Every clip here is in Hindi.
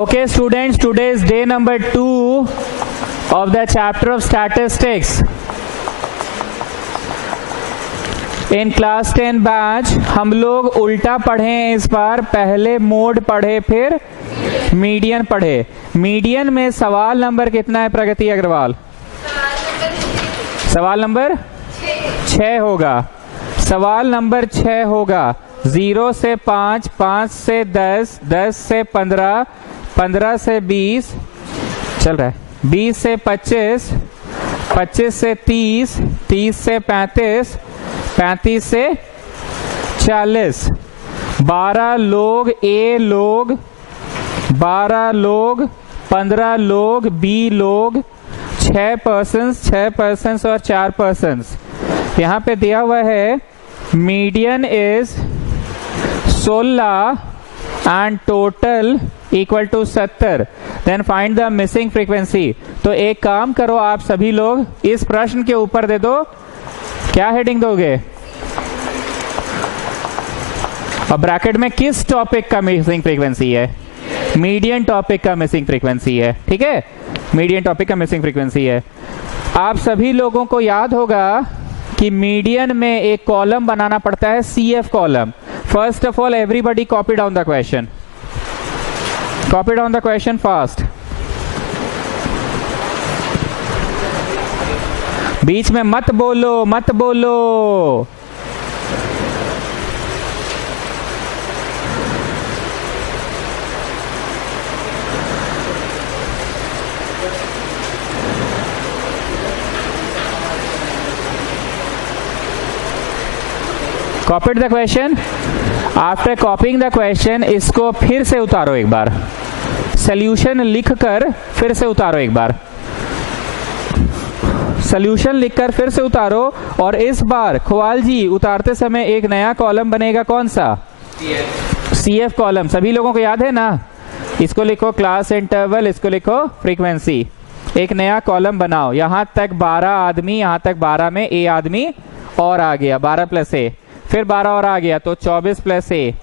Okay students, today is day number 2 of the chapter of statistics. In class 10 batch हम लोग उल्टा पढ़े हैं इस बार, पहले मोड पढ़े फिर मीडियन पढ़े। मीडियन में सवाल नंबर कितना है प्रगति अग्रवाल? सवाल नंबर 6 होगा। सवाल नंबर 6 होगा 0 से 5, 5 से 10, 10 से 15, 15 से 20 चल रहा है, 20 से 25, 25 से 30, 30 से 35, 35 से 40, 12 लोग ए लोग, 12 लोग, 15 लोग बी लोग, 6 पर्सन्स और 4 पर्सन्स। यहाँ पे दिया हुआ है median is 16 and total equal to 70, then find the missing frequency. तो एक काम करो आप सभी लोग, इस प्रश्न के ऊपर दे दो, क्या हेडिंग दोगे और ब्रैकेट में किस टॉपिक का मिसिंग फ्रीक्वेंसी है? मीडियन टॉपिक का मिसिंग फ्रीक्वेंसी है। ठीक है, मीडियन टॉपिक का मिसिंग फ्रीक्वेंसी है। आप सभी लोगों को याद होगा कि मीडियन में एक कॉलम बनाना पड़ता है, CF column. First of all everybody copy down the question, copy down the question fast. बीच में मत बोलो, मत बोलो। Copied the question. After copying the question इसको फिर से उतारो एक बार, सॉल्यूशन लिखकर फिर से उतारो एक बार, सॉल्यूशन लिखकर फिर से उतारो। और इस बार खुवाल जी उतारते समय एक नया कॉलम बनेगा, कौन सा? CF column. सभी लोगों को याद है ना? इसको लिखो क्लास इंटरवल, इसको लिखो फ्रीक्वेंसी। एक नया कॉलम बनाओ। यहां तक 12 आदमी, यहां तक 12 में ए आदमी और आ गया, 12 प्लस ए, फिर 12 और आ गया तो 24 प्लस ए,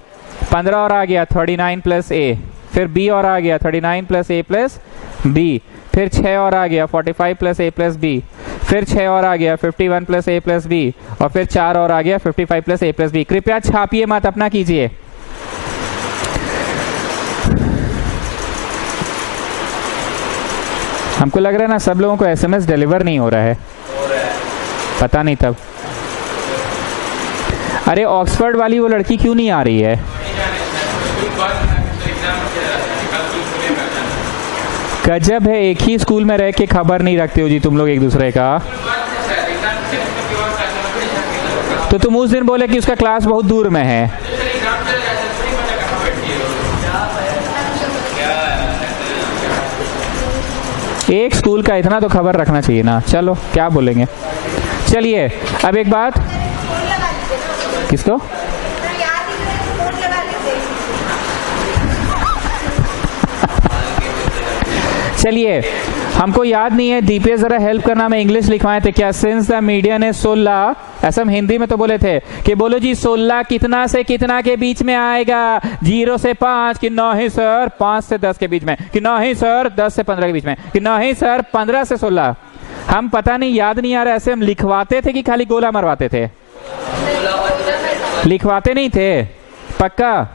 15 और आ गया 39 प्लस ए, फिर बी और आ गया 39 प्लस ए प्लस बी, फिर 6 और आ गया 45 प्लस ए प्लस बी, फिर 6 और आ गया 51 प्लस ए प्लस बी, और फिर 4 और आ गया 55 प्लस ए प्लस बी। कृपया छापिए मत, अपना कीजिए। हमको लग रहा है ना सब लोगों को SMS डिलीवर नहीं हो रहा है, पता नहीं तब। अरे ऑक्सफोर्ड वाली वो लड़की क्यों नहीं आ रही है? गजब है, एक ही स्कूल में रह के खबर नहीं रखते हो जी तुम लोग एक दूसरे का। तो तुम उस दिन बोले कि उसका क्लास बहुत दूर में है। एक स्कूल का इतना तो खबर रखना चाहिए ना। चलो क्या बोलेंगे। चलिए अब एक बात, किसको? चलिए, हमको याद नहीं है, दीपिया जरा हेल्प करना, मैं इंग्लिश लिखवाए थे क्या? सिंस द मीडियन है 16, ऐसा हम हिंदी में तो बोले थे कि बोलो जी 16 कितना से कितना के बीच में आएगा? 0 से 5 कि नहीं सर 5 से 10 के बीच में, कि नहीं सर 10 से 15 के बीच में, कि नहीं सर 15 से 16। हम पता नहीं, याद नहीं आ रहा, ऐसे हम लिखवाते थे कि खाली गोला मरवाते थे? लिखवाते नहीं थे पक्का।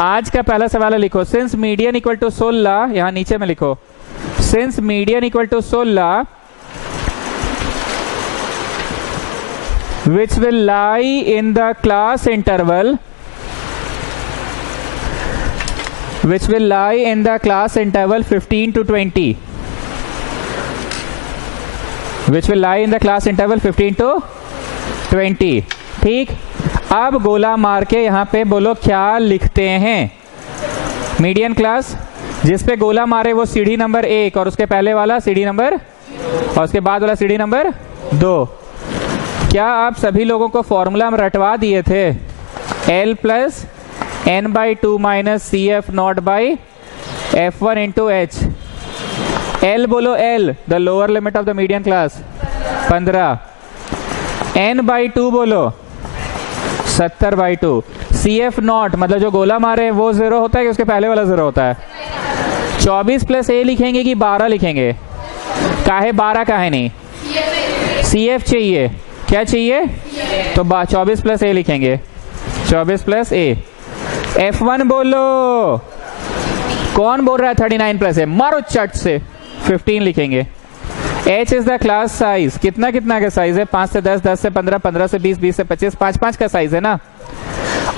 आज का पहला सवाल लिखो, सिंस मीडियन इक्वल टू 16, यहां नीचे में लिखो, since median equal to 16 which will lie in the class interval, which will lie in the class interval 15 to 20, which will lie in the class interval 15 to 20। ठीक, अब गोला मार के यहाँ पे बोलो क्या लिखते हैं? मीडियन क्लास, जिस पे गोला मारे वो सीढ़ी नंबर 1 और उसके पहले वाला सीढ़ी नंबर और उसके बाद वाला सीढ़ी नंबर 2। क्या आप सभी लोगों को फॉर्मूला में रटवा दिए थे? L plus n/2 minus CF not by F1 into H। L बोलो, L the lower limit of the median class 15, n/2 बोलो 70/2। CF नॉट मतलब जो गोला मारे वो 0 होता है कि उसके पहले वाला 0 होता है? 24 प्लस ए लिखेंगे कि 12 लिखेंगे? काहे 12 काहे नहीं? CF चाहिए, क्या चाहिए? तो 24 प्लस ए लिखेंगे, 24 प्लस ए। F1 बोलो, कौन बोल रहा है 39 प्लस ए? मारो चट से, 15 लिखेंगे। H is the class size, कितना कितना का साइज है? 5 से 10, 10 से 15, 15 से 20, 20 से 25, 5 5 का साइज है ना।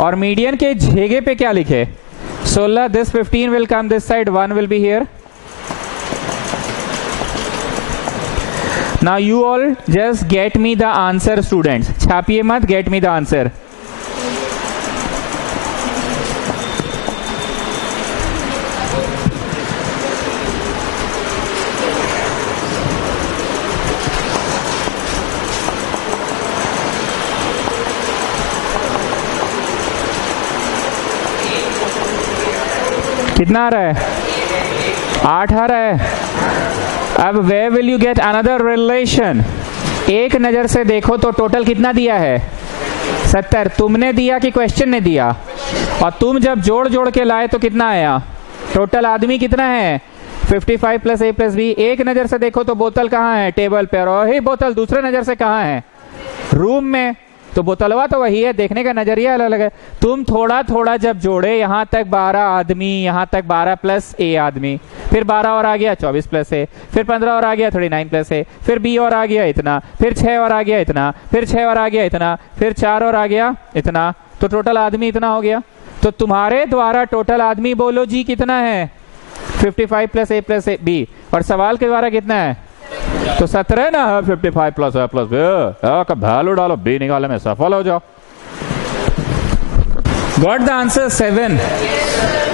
और मीडियन के झेगे पे क्या लिखे? 16, this 15 will come this side, 1 will be here. Now you all just get me the answer students, छापिए मत, गेट मी द आंसर। कितना आ रहा है? 8 आ रहा है। अब where will you get another relation? एक नजर से देखो तो टोटल कितना दिया है? 70। तुमने दिया कि क्वेश्चन ने दिया? और तुम जब जोड़ जोड़ के लाए तो कितना आया? टोटल आदमी कितना है? 55 प्लस ए प्लस बी। एक नजर से देखो तो बोतल कहाँ है? टेबल पर। और ही बोतल दूसरे नजर से कहाँ है? रूम में। तो बोतलवा तो वही है, देखने का नजरिया अलग अलग है। तुम थोड़ा थोड़ा जब जोड़े, यहाँ तक 12 आदमी, यहाँ तक 12 प्लस ए आदमी, फिर 12 और आ गया 24 प्लस ए, फिर 15 और आ गया 39 प्लस ए, फिर बी और आ गया इतना, फिर 6 और आ गया इतना, फिर 6 और आ गया इतना, फिर 4 और आ गया इतना, तो टोटल आदमी इतना हो गया। तो तुम्हारे द्वारा टोटल आदमी बोलो जी कितना है? 55 प्लस ए प्लस बी। और सवाल के द्वारा कितना है? तो 17 ना है। 55 प्लस ए प्लस बी का वैल्यू डालो, बी निकालने में सफल हो जाओ। Got the answer 7?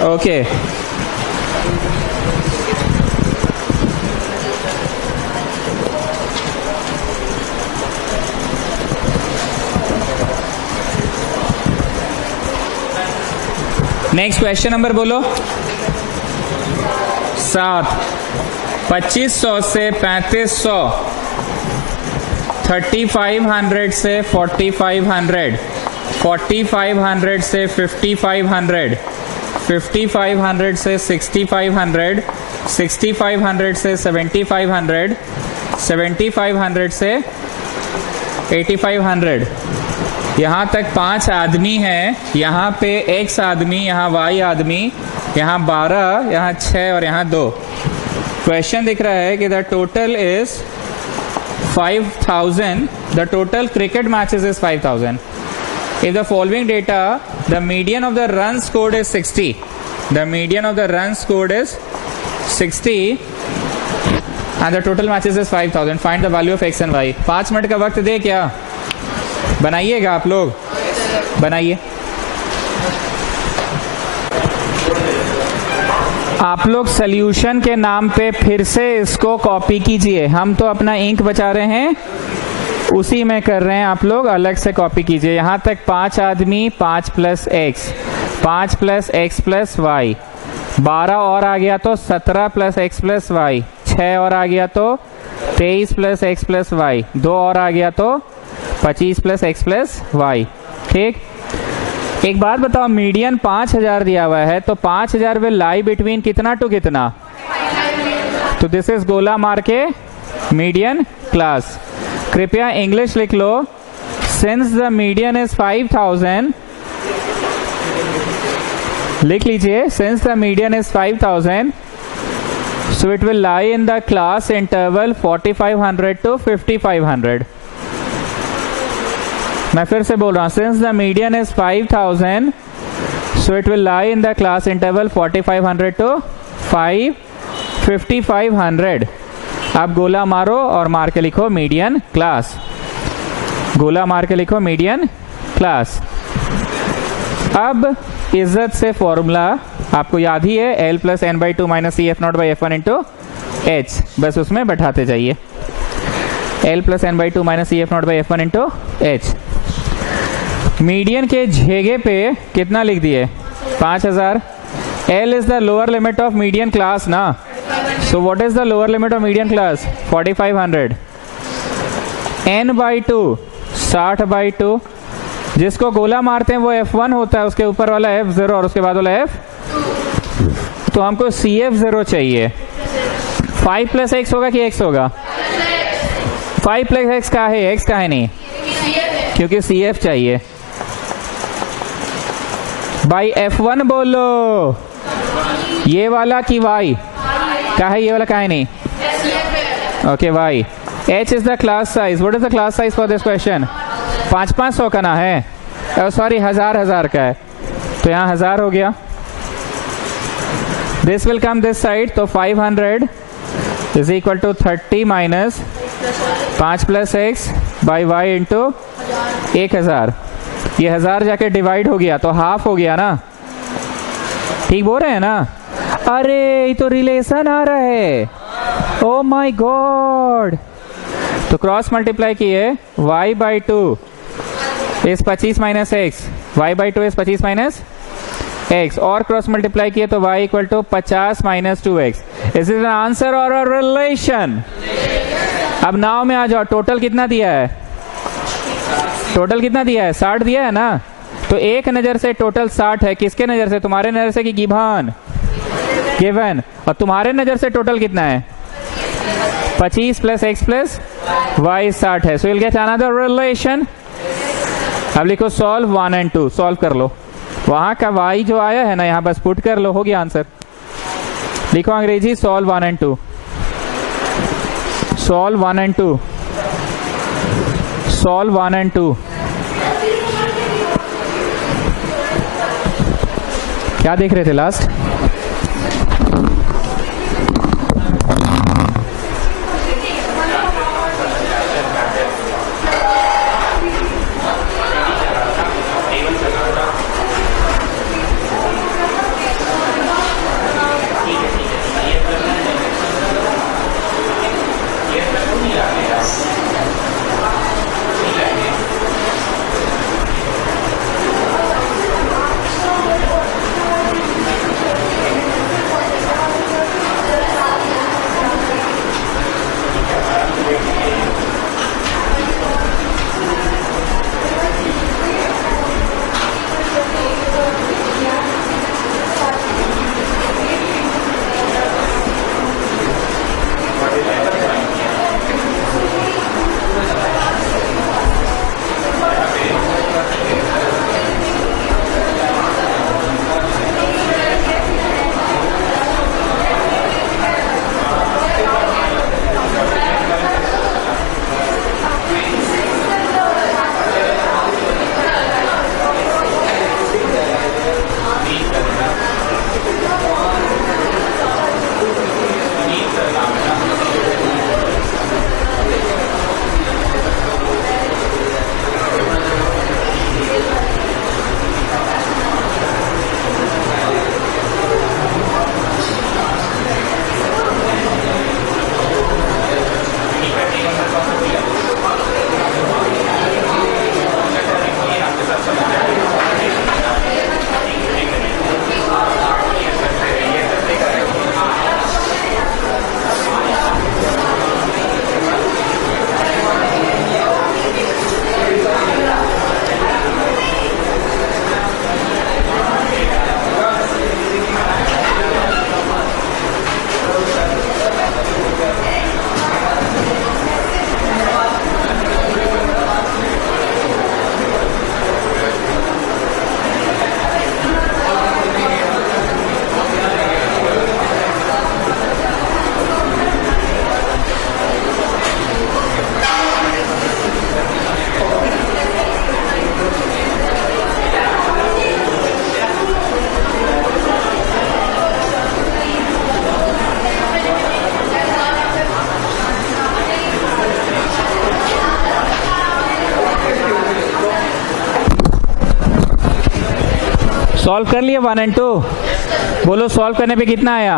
Okay. Next question number बोलो। 7। 2500 से 3500, 3500 से 4500, 4500 से 5500, 5500 से 6500, 6500 से 7500, 7500 से 8500। यहाँ तक 5 आदमी हैं। यहाँ पे X आदमी, यहाँ Y आदमी, यहाँ 12, यहाँ 6 और यहाँ 2। क्वेश्चन दिख रहा है कि the total is 5000, the total cricket matches is 5000। If the following data, the median of the run scored is 60, the median of the run scored is 60 and the total matches is 5000, find the value of X and Y। 5 minute का वक्त दे क्या? बनाइएगा आप लोग, बनाइए। आप लोग सॉल्यूशन के नाम पे फिर से इसको कॉपी कीजिए। हम तो अपना इंक बचा रहे हैं, उसी में कर रहे हैं, आप लोग अलग से कॉपी कीजिए। यहाँ तक 5 आदमी, 5 plus x, 5 plus x plus y, 12 और आ गया तो 17 प्लस एक्स प्लस वाई, 6 और आ गया तो 23 प्लस एक्स प्लस वाई, 2 और आ गया तो 25 प्लस एक्स प्लस वाई। ठीक। एक बात बताओ, मीडियन 5000 दिया हुआ है तो 5000 विल लाई बिटवीन कितना टू कितना? तो दिस इज गोला मार के मीडियन क्लास। कृपया इंग्लिश लिख लो। सिंस द मीडियन इज 5000, लिख लीजिए, since the median is 5000, so it will lie in the class interval 4500 to 5500। मैं फिर से बोल रहा हूं, since the median is 5000, so it will lie in the class interval 4500 to 5500। आप गोला मारो और मार के लिखो मीडियन क्लास, गोला मार के लिखो मीडियन क्लास। अब इज्जत से फॉर्मूला आपको याद ही है, L plus n by 2 minus C F not by F1 into H, बस उसमें बैठाते जाइए। L plus n by 2 minus C F not by F1 into H. Median के झेगे पे कितना लिख दिए? 5000। L is the lower limit of median class ना, so what is the lower limit of median class? 4500। n by 2 60 by 2, जिसको गोला मारते हैं वो F1 होता है, उसके ऊपर वाला F0 और उसके बाद वाला F तो हमको CF0 चाहिए। 5 प्लस एक्स होगा कि एक्स होगा? 5 प्लस एक्स का है, एक्स का है नहीं, क्योंकि CF चाहिए। भाई F1 बोलो, ये वाला कि Y का है, ये वाला का है नहीं? Okay Y। H is the class size. What is the class size for this question? 500 का ना है, सॉरी 1000 का है, तो यहाँ 1000 हो गया। This will come this side, तो 500 is equal to 30 minus 5 plus x by y into 1000। ये 1000 जाके डिवाइड हो गया तो हाफ हो गया ना, ठीक बोल रहे हैं ना? अरे ये तो रिलेशन आ रहा है, ओ माय गॉड। तो क्रॉस मल्टीप्लाई किए, y by 2 is 25 minus x, y by 2 is 25 minus x, और क्रॉस मल्टीप्लाई किए तो y equal to 50 minus 2x। Is it an answer और अ रिलेशन? अब नाव में आ जाओ, टोटल कितना दिया है? टोटल कितना दिया है? 60 दिया है ना? तो एक नजर से टोटल 60 है, किसके नजर से? तुम्हारे नजर से कि गिवन? गिवन। और तुम्हारे नजर से टोटल कितना है? 25 प्लस एक्स प्लस वाई 60 है। So will get another relation. अब लिखो सॉल्व 1 एंड 2, सॉल्व कर लो। वहां का y जो आया है ना, यहां बस पुट कर लो, हो गया आंसर। लिखो अंग्रेजी solve 1 and 2, solve 1 and 2, solve 1 and 2। क्या देख रहे थे लास्ट? सॉल्व कर लिया 1 एंड 2? बोलो सॉल्व करने पे कितना आया?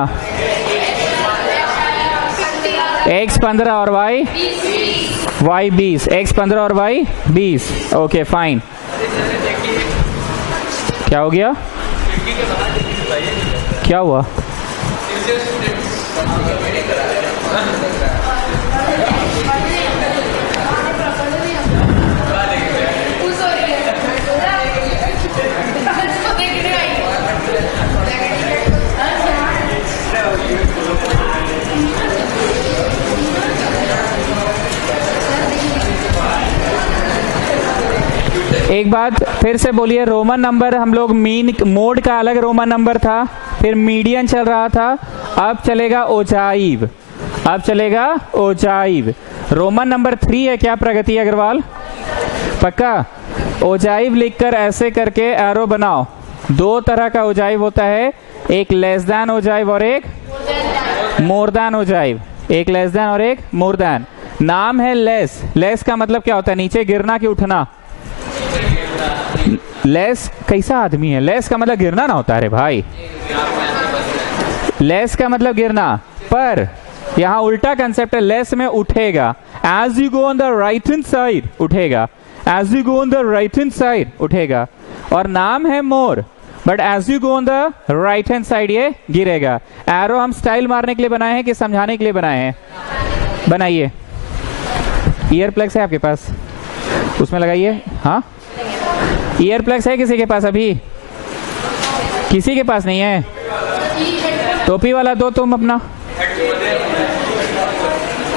x 15 और y 20, x 15 और y 20। Okay fine. क्या हो गया? क्या हुआ? एक बात फिर से बोलिए, रोमन नंबर हम लोग मीन मोड का अलग रोमन नंबर था, फिर मीडियन चल रहा था, अब चलेगा ओजाइव, अब चलेगा ओजाइव। रोमन नंबर 3 है क्या प्रगति अग्रवाल? पक्का? ओजाइव लिखकर ऐसे करके एरो बनाओ। दो तरह का ओजाइव होता है, एक लेस देन ओजाइव और एक मोर देन ओजाइव। एक लेस देन और एक मोर देन। नाम है लेस। लेस का मतलब क्या होता है? नीचे गिरना कि उठना? लेस कैसा आदमी है? लेस का मतलब गिरना ना होता है रे भाई। लेस का मतलब गिरना, पर यहां उल्टा कंसेप्ट है। लेस में उठेगा। As you go on the right hand side उठेगा, as you go on the right hand side उठेगा। और नाम है more, but as you go on the right hand side ये गिरेगा। एरो हम स्टाइल मारने के लिए बनाए हैं कि समझाने के लिए बनाए हैं? बनाइए। ईयर प्लग्स है आपके पास? उसमें लगाइए। हाँ, ईयर प्लग्स है किसी के पास? अभी किसी के पास नहीं है? टोपी वाला दो तुम अपना,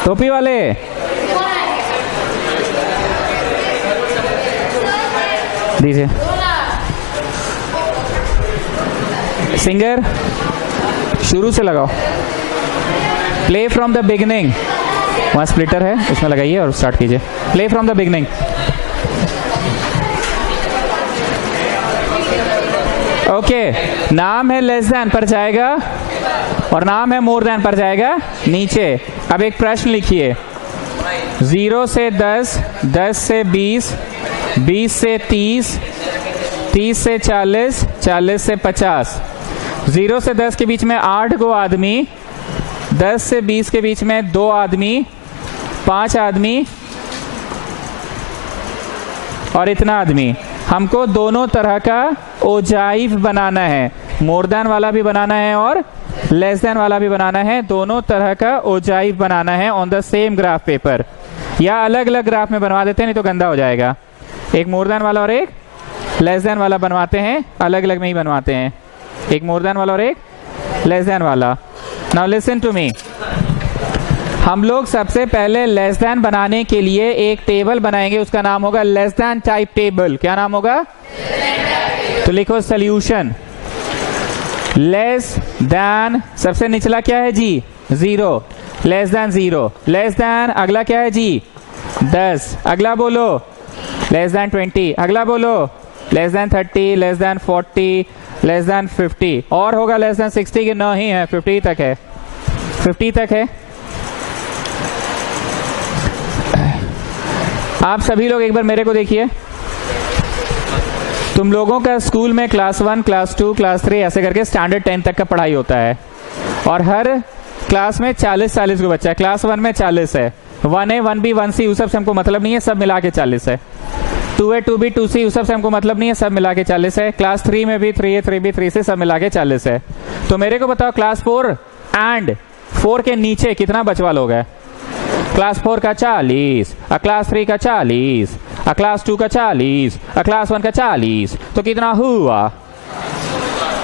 टोपी वाले। दीजिए। सिंगर शुरू से लगाओ, प्ले फ्रॉम द बिगिनिंग। वहां स्प्लिटर है, उसमें लगाइए और स्टार्ट कीजिए। Play from the beginning. Okay, नाम है लेस देन पर जाएगा और नाम है मोर देन पर जाएगा नीचे। अब एक प्रश्न लिखिए। 0 से 10, 10 से 20, 20 से 30, 30 से 40, 40 से 50। 0 से 10 के बीच में 8 गो आदमी, 10 से 20 के बीच में 2 आदमी, 5 आदमी और इतना आदमी। हमको दोनों तरह का ओजाइव बनाना है। मोर देन वाला भी बनाना है और लेस देन वाला भी बनाना है। दोनों तरह का ओजाइव बनाना है on the same graph paper, या अलग अलग ग्राफ में बनवा देते हैं, नहीं तो गंदा हो जाएगा। एक मोर देन वाला और एक लेस देन वाला बनवाते हैं, अलग अलग में ही बनवाते हैं। एक मोर देन वाला और एक लेस देन वाला। Now listen to me. हम लोग सबसे पहले लेस देन बनाने के लिए एक टेबल बनाएंगे, उसका नाम होगा लेस देन टाइप टेबल। क्या नाम होगा? तो लिखो सॉल्यूशन। लेस देन सबसे निचला क्या है जी? 0। Less than 0। लेस देन अगला क्या है जी? 10। अगला बोलो लेस देन 20। अगला बोलो less than 30, less than 40, less than 50। और होगा लेस देन 60 की? नहीं है, 50 तक है, 50 तक है। आप सभी लोग एक बार मेरे को देखिए। तुम लोगों का स्कूल में क्लास 1, क्लास 2, क्लास 3 ऐसे करके स्टैंडर्ड 10 तक का पढ़ाई होता है, और हर क्लास में 40-40 को बच्चा है। क्लास 1 में 40 है, 1A, 1B, 1C उस सब से हमको मतलब नहीं है, सब मिला के 40 है। 2A, 2B, 2C उस सब से हमको मतलब नहीं है, सब मिला के 40 है। क्लास 3 में भी 3A, 3B, 3C सब मिला के 40 है। तो मेरे को बताओ क्लास 4 एंड 4 के नीचे कितना बचवा लोग है? क्लास 4 का 40, क्लास 3 का 40, क्लास 2 का 40, क्लास 1 का 40, तो कितना हुआ?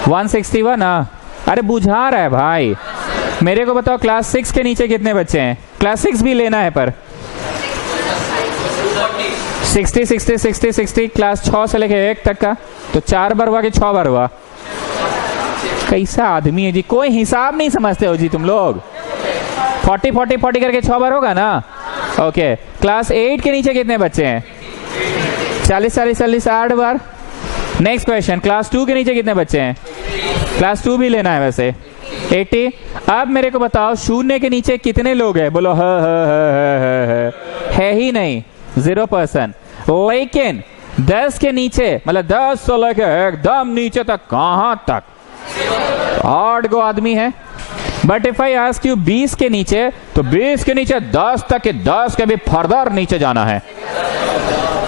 161। अरे बुझा रहा है भाई। मेरे को बताओ क्लास 6 के नीचे कितने बच्चे हैं? क्लास 6 भी लेना है पर 60, 60, 60, 60। क्लास 6 से लेके 1 तक का, तो 4 बार हुआ कि 6 बार हुआ? कैसा आदमी है जी, कोई हिसाब नहीं समझते हो जी तुम लोग। 40, 40, 40 करके 6 बार होगा ना? ओके। क्लास 8 के नीचे कितने बच्चे हैं? 40, 40, 40, 8 बार। नेक्स्ट क्वेश्चन, क्लास 2 के नीचे कितने बच्चे हैं? क्लास 2 भी लेना है वैसे, 80। अब मेरे को बताओ शून्य के नीचे कितने लोग हैं? बोलो है ही नहीं, 0%। लेकिन 10 के नीचे, मतलब 10 से लेकर एकदम नीचे तक, कहां तक? 8 गो आदमी है। But if I ask you 20 के नीचे, तो 20 के नीचे 10 तक के, 10 के भी फर्दर नीचे जाना है।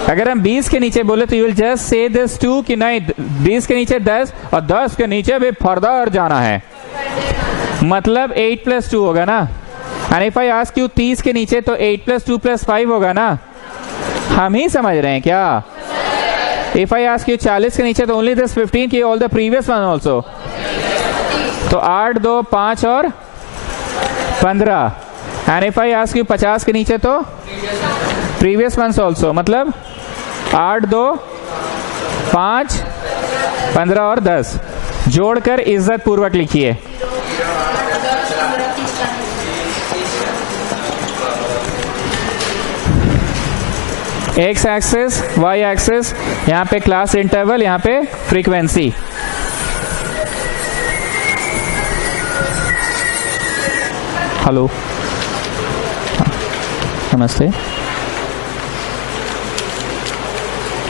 अगर हम 20 के नीचे बोले तो you will just say this to कि नहीं, 20 के नीचे 10 और 10 के नीचे भी फर्दर जाना है, मतलब 8 + 2 होगा ना। And if I ask you 30 के नीचे, तो 8 + 2 + 5 होगा ना। हम ही समझ रहे हैं क्या? इफ आई आस्क यू 40 के नीचे, तो ओनली दिस 15 की all the previous one also, तो 8, 2, 5 और 15। And if I ask you 50 के नीचे, तो प्रीवियस वंस ऑल्सो, मतलब 8, 2, 5, 15 और 10 जोड़कर इज्जत पूर्वक लिखिए। एक्स एक्सिस, वाई एक्सिस, यहाँ पे क्लास इंटरवल, यहाँ पे फ्रीक्वेंसी। हेलो, नमस्ते।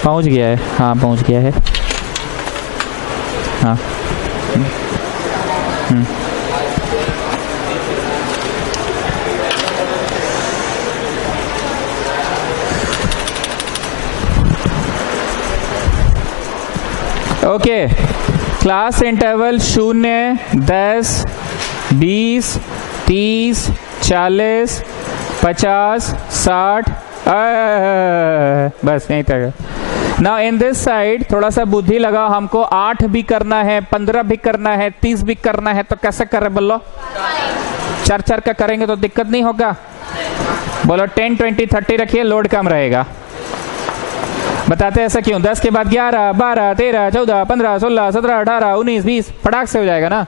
पहुंच गया है, हाँ पहुंच गया है, हाँ। ओके, क्लास इंटरवल 0, 10, 20, 30, 40, 50, 60, बस यहीं तक। नाउ इन दिस साइड थोड़ा सा बुद्धि लगाओ, हमको 8 भी करना है, 15 भी करना है, 30 भी करना है, तो कैसे करें बोलो? 4 का करेंगे तो दिक्कत नहीं होगा। बोलो 10, 20, 30 रखिए, लोड कम रहेगा। बताते ऐसा क्यों? 10 के बाद 11, 12, 13, 14, 15, 16, 17, 18, 19, 20 फटाक से हो जाएगा ना।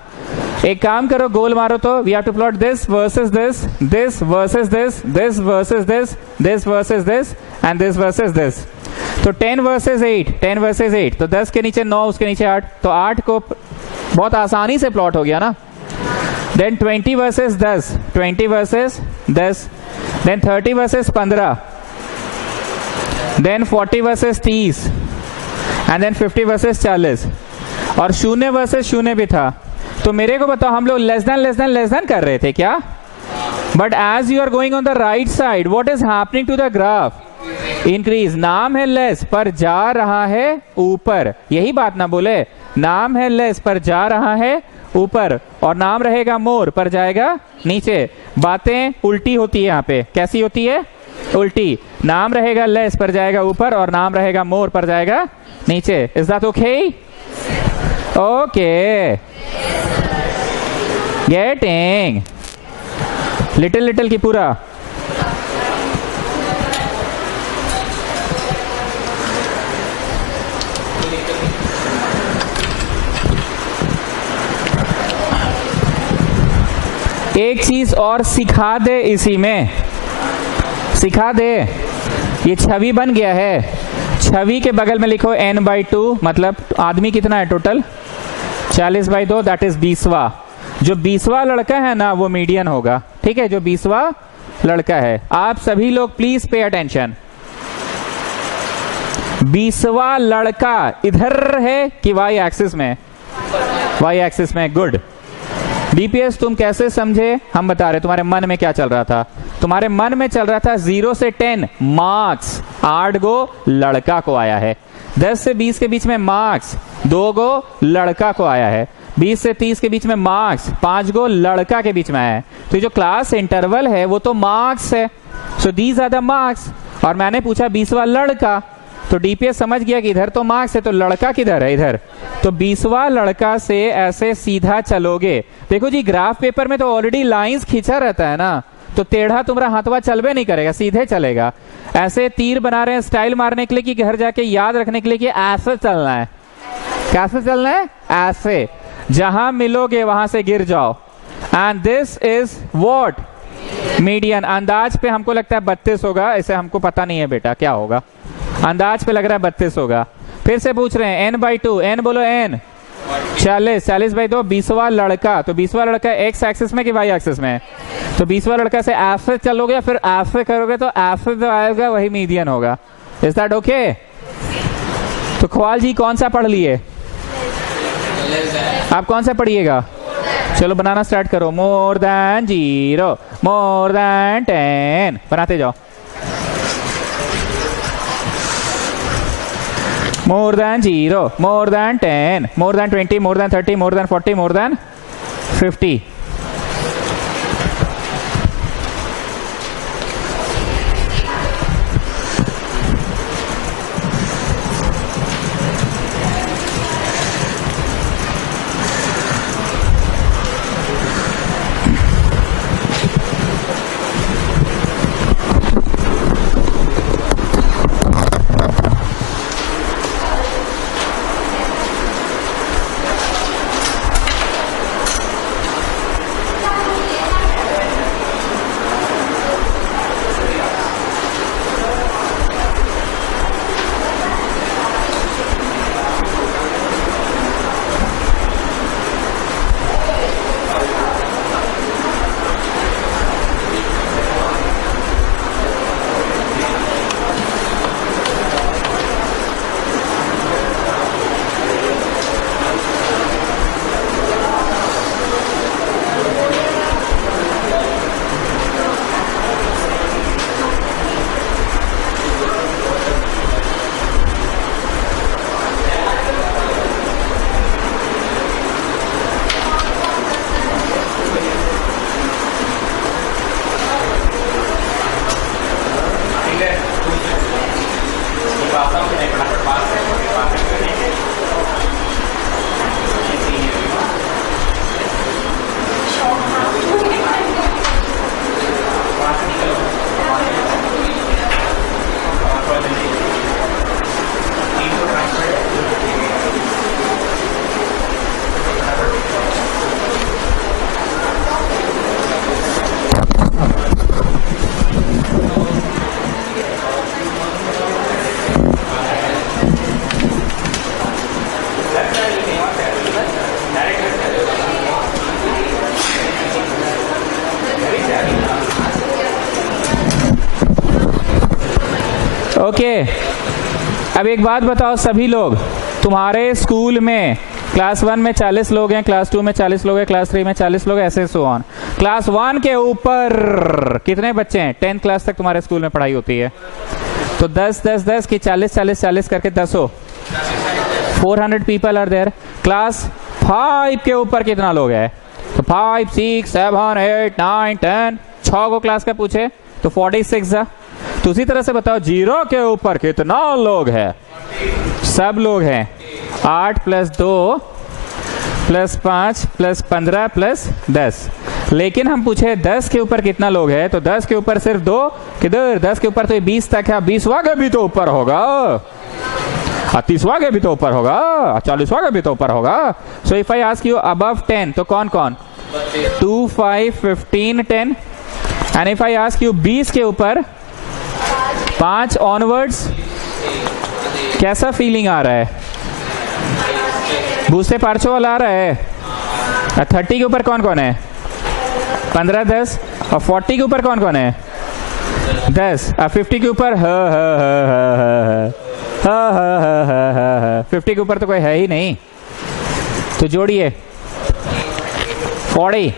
एक काम करो, गोल मारो तो we have to plot this versus this, this versus this, this versus this, this versus this and this versus this. तो 10 वर्सेस 8, 10 वर्सेस 8, तो 10 के नीचे 9, उसके नीचे 8, तो 8 को बहुत आसानी से प्लॉट हो गया ना। Then 20 versus 10, 20 versus 10, then 30 versus 15, then 40 versus 30 and then 50 versus 40 और 0 वर्सेस 0 भी था। तो मेरे को बताओ, हम लोग लेस देन कर रहे थे क्या? But as you are going on the right side, what is happening to the graph? Increase. नाम है लेस पर जा रहा है ऊपर, यही बात ना बोले? नाम है लेस पर जा रहा है ऊपर और नाम रहेगा मोर पर जाएगा नीचे। बातें उल्टी होती है यहाँ पे। कैसी होती है? उल्टी। नाम रहेगा लेस पर जाएगा ऊपर और नाम रहेगा मोर पर जाएगा नीचे। Is that okay? Okay, getting. Little की पूरा। एक चीज और सिखा दे, इसी में सिखा दे। ये छवि बन गया है, छवि के बगल में लिखो n/2, मतलब आदमी कितना है टोटल? 40/2, that is 20वां। जो 20वां लड़का है ना वो मीडियन होगा, ठीक है? जो 20वां लड़का है। आप सभी लोग प्लीज पे अटेंशन। 20वां लड़का इधर है कि वाई एक्सिस में? वाई एक्सिस में। गुड। डीपीएस तुम कैसे समझे? हम बता रहे, तुम्हारे मन में क्या चल रहा था? तुम्हारे मन में चल रहा था 0 से 10 मार्क्स 8 गो लड़का को आया है, 10 से 20 के बीच में मार्क्स 2 गो लड़का को आया है, 20 से 30 के बीच में मार्क्स 5 गो लड़का के बीच में आया है। तो जो क्लास इंटरवल है वो तो मार्क्स है, so these are the marks. और मैंने पूछा 20वां लड़का, तो डीपीएस समझ गया कि इधर तो मार्क्स है, तो लड़का किधर है? इधर। तो 20वां लड़का से ऐसे सीधा चलोगे। देखो जी, ग्राफ पेपर में तो ऑलरेडी लाइंस खींचा रहता है ना, तो टेढ़ा तुम्हारा हाथवा चलबे नहीं करेगा, सीधे चलेगा। ऐसे तीर बना रहे हैं स्टाइल मारने के लिए कि घर जाके याद रखने के लिए कि ऐसे चलना है। कैसे चलना है? ऐसे। जहां मिलोगे वहां से गिर जाओ। And this is what? Median. अंदाज पे हमको लगता है 32 होगा, इसे हमको पता नहीं है बेटा क्या होगा, अंदाज पे लग रहा है 32 होगा। फिर से पूछ रहे हैं n/2, n बोलो n। 40, 40/2, 20वां लड़का। तो 20वां लड़का एक्स एक्सिस में कि वाई एक्सिस में? तो 20वां लड़का से ऐसे चलोगे, फिर ऐसे करोगे, तो ऐसे जो आएगा वही मीडियन होगा। Is that okay? तो ख्वाल जी कौन सा पढ़ लिए? आप कौन सा पढ़िएगा? चलो बनाना स्टार्ट करो। मोर देन 0, मोर देन 10, बनाते जाओ। More than 0, more than 10, more than 20, more than 30, more than 40, more than 50. Okay, अब एक बात बताओ सभी लोग, तुम्हारे स्कूल में क्लास 1 में 40 लोग हैं, क्लास 2 में 40 लोग हैं, क्लास 3 में 40 लोग हैं, ऐसे सो ऑन। क्लास 1 के ऊपर कितने बच्चे हैं? 10th क्लास तक तुम्हारे स्कूल में पढ़ाई होती है, तो 10 10 10 की 40 40 40 करके 10 हो, 400 पीपल आर देयर। क्लास 5 के ऊपर कितना लोग है? तो 5 6 7 8 9 10, 6 को क्लास का पूछे तो 46 है। तो उसी तरह से बताओ 0 के ऊपर कितना लोग है? सब लोग हैं, 8 + 2 + 5 + 15 + 10। लेकिन हम पूछे 10 के ऊपर कितना लोग है, तो 10 के ऊपर सिर्फ 2, किधर? 10 के ऊपर तो 20 तक है, 20वां के भी तो ऊपर होगा, 30वां के भी तो ऊपर होगा, 40वां के भी तो ऊपर होगा। So if I ask you above 10 तो कौन कौन? 2 5 15 10। And if I ask you 20 के ऊपर 5 ऑनवर्ड्स, कैसा फीलिंग आ रहा है? बूझते पार्चो वाला आ रहा है। 30 के ऊपर कौन कौन है? 15 10। और 40 के ऊपर कौन कौन है? 10। 50 के ऊपर 50 के ऊपर तो कोई है ही नहीं, तो जोड़िए 40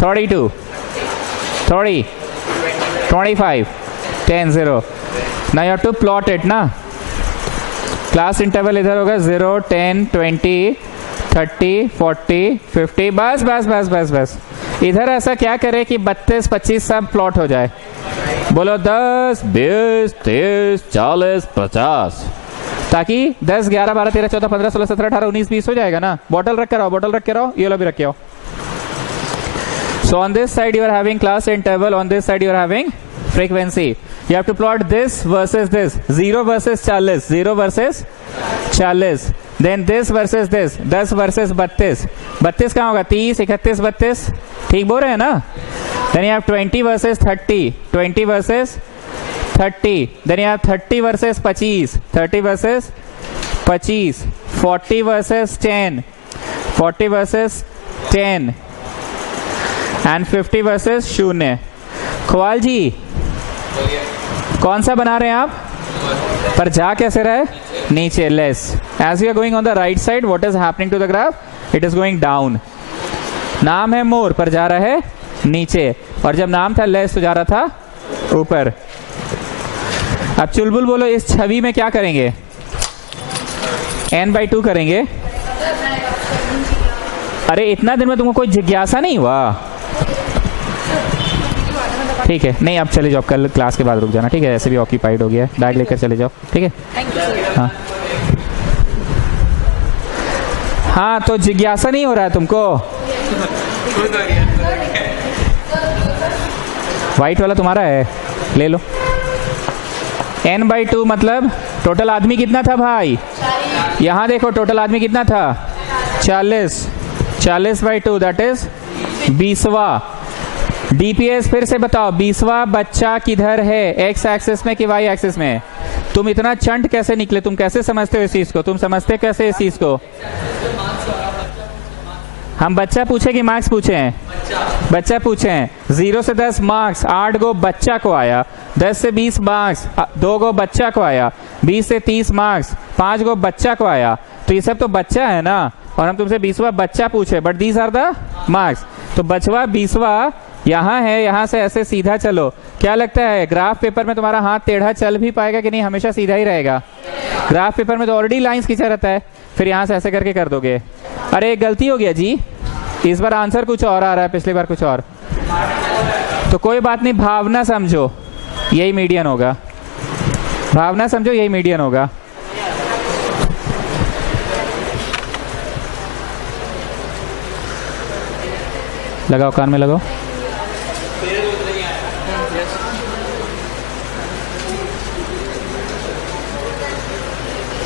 32 30 25 10 0। now you have to plot it ना। क्लास इंटरवल इधर होगा 0 10 20 30 40 50। बस बस बस बस बस, इधर ऐसा क्या करे कि 32 25 सब प्लॉट हो जाए। बोलो 10 20 30 40 50, ताकि 10 11 12 13 14 15 16 17 18 19 20 हो जाएगा ना। बॉटल रख के रहो, बॉटल रख के रहो, ये लो भी रख के आओ। So on this side you are having class interval, on this side you are having frequency. You have to plot this versus this, 0 versus 40, 0 versus 40, then this versus this, 10 versus 32। 32 कहाँ होगा? 30 31 32, ठीक बोल रहे हैं ना? Then you have 20 versus 30, 20 versus 30, then you have 30 versus 25, 30 versus 25, 40 versus 10, 40 versus 10 and 50 versus 0। ख्वाल जी कौन सा बना रहे हैं आप? पर जा कैसे रहे? नीचे, less. As you are going on the right side, what is happening to the graph? It is going down. नाम है मोर, पर जा रहा है नीचे, और जब नाम था लेस तो जा रहा था ऊपर। अब चुलबुल बोलो, इस छवि में क्या करेंगे? n/2 करेंगे। अरे इतना दिन में तुमको कोई जिज्ञासा नहीं हुआ? ठीक है, नहीं अब चले जाओ, कल क्लास के बाद रुक जाना, ठीक है? ऐसे भी ऑक्यूपाइड हो गया है, बैग लेकर चले जाओ, ठीक है? हाँ हाँ, तो जिज्ञासा नहीं हो रहा है तुमको? व्हाइट वाला तुम्हारा है, ले लो। n/2 मतलब टोटल आदमी कितना था भाई? यहाँ देखो टोटल आदमी कितना था? 40। 40/2 दैट इज 20वां। डीपीएस फिर से बताओ, 20वां बच्चा किधर है? एक्स एक्सिस में कि वाई एक्सिस में? तुम इतना चंट कैसे निकले? तुम कैसे समझते हो इस चीज को? तुम समझते कैसे इस चीज को? हम बच्चा पूछे कि मार्क्स पूछे हैं? बच्चा पूछे हैं। 0 से 10 मार्क्स 8 गो बच्चा को आया, 10 से 20 मार्क्स 2 गो बच्चा को आया, 20 से 30 मार्क्स 5 गो बच्चा को आया। तो ये सब तो बच्चा है ना, और हम तुमसे 20वां बच्चा पूछे, but these are the marks. तो बचवा 20वां यहाँ है, यहाँ से ऐसे सीधा चलो। क्या लगता है ग्राफ पेपर में तुम्हारा हाथ टेढ़ा चल भी पाएगा कि नहीं? हमेशा सीधा ही रहेगा। ग्राफ पेपर में तो ऑलरेडी लाइंस खींचा रहता है, फिर यहाँ से ऐसे करके कर दोगे। अरे गलती हो गया जी, इस बार आंसर कुछ और आ रहा है, पिछली बार कुछ और। तो कोई बात नहीं, भावना समझो, यही मीडियन होगा। भावना समझो, यही मीडियन होगा। लगाओ, कान में लगाओ।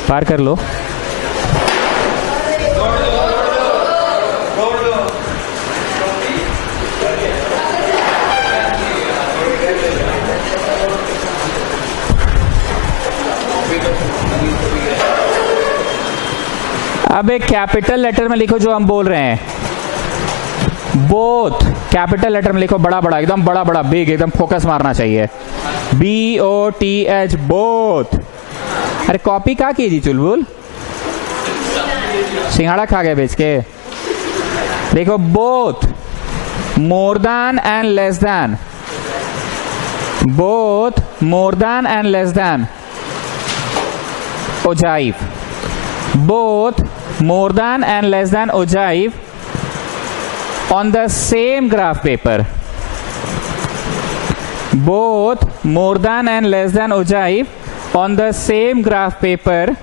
पार कर लो। अब एक कैपिटल लेटर में लिखो जो हम बोल रहे हैं। बोथ कैपिटल लेटर में लिखो, बड़ा बड़ा, एकदम बड़ा बड़ा, बिग, एकदम फोकस मारना चाहिए। BOTH both. अरे कॉपी क्या की जी चुलबुल, सिंघाड़ा खा गए बेच के। देखो both, more than and less than, both more than and less than, ogive, both more than and less than ogive on the same graph paper, both more than and less than ogive on the same graph paper।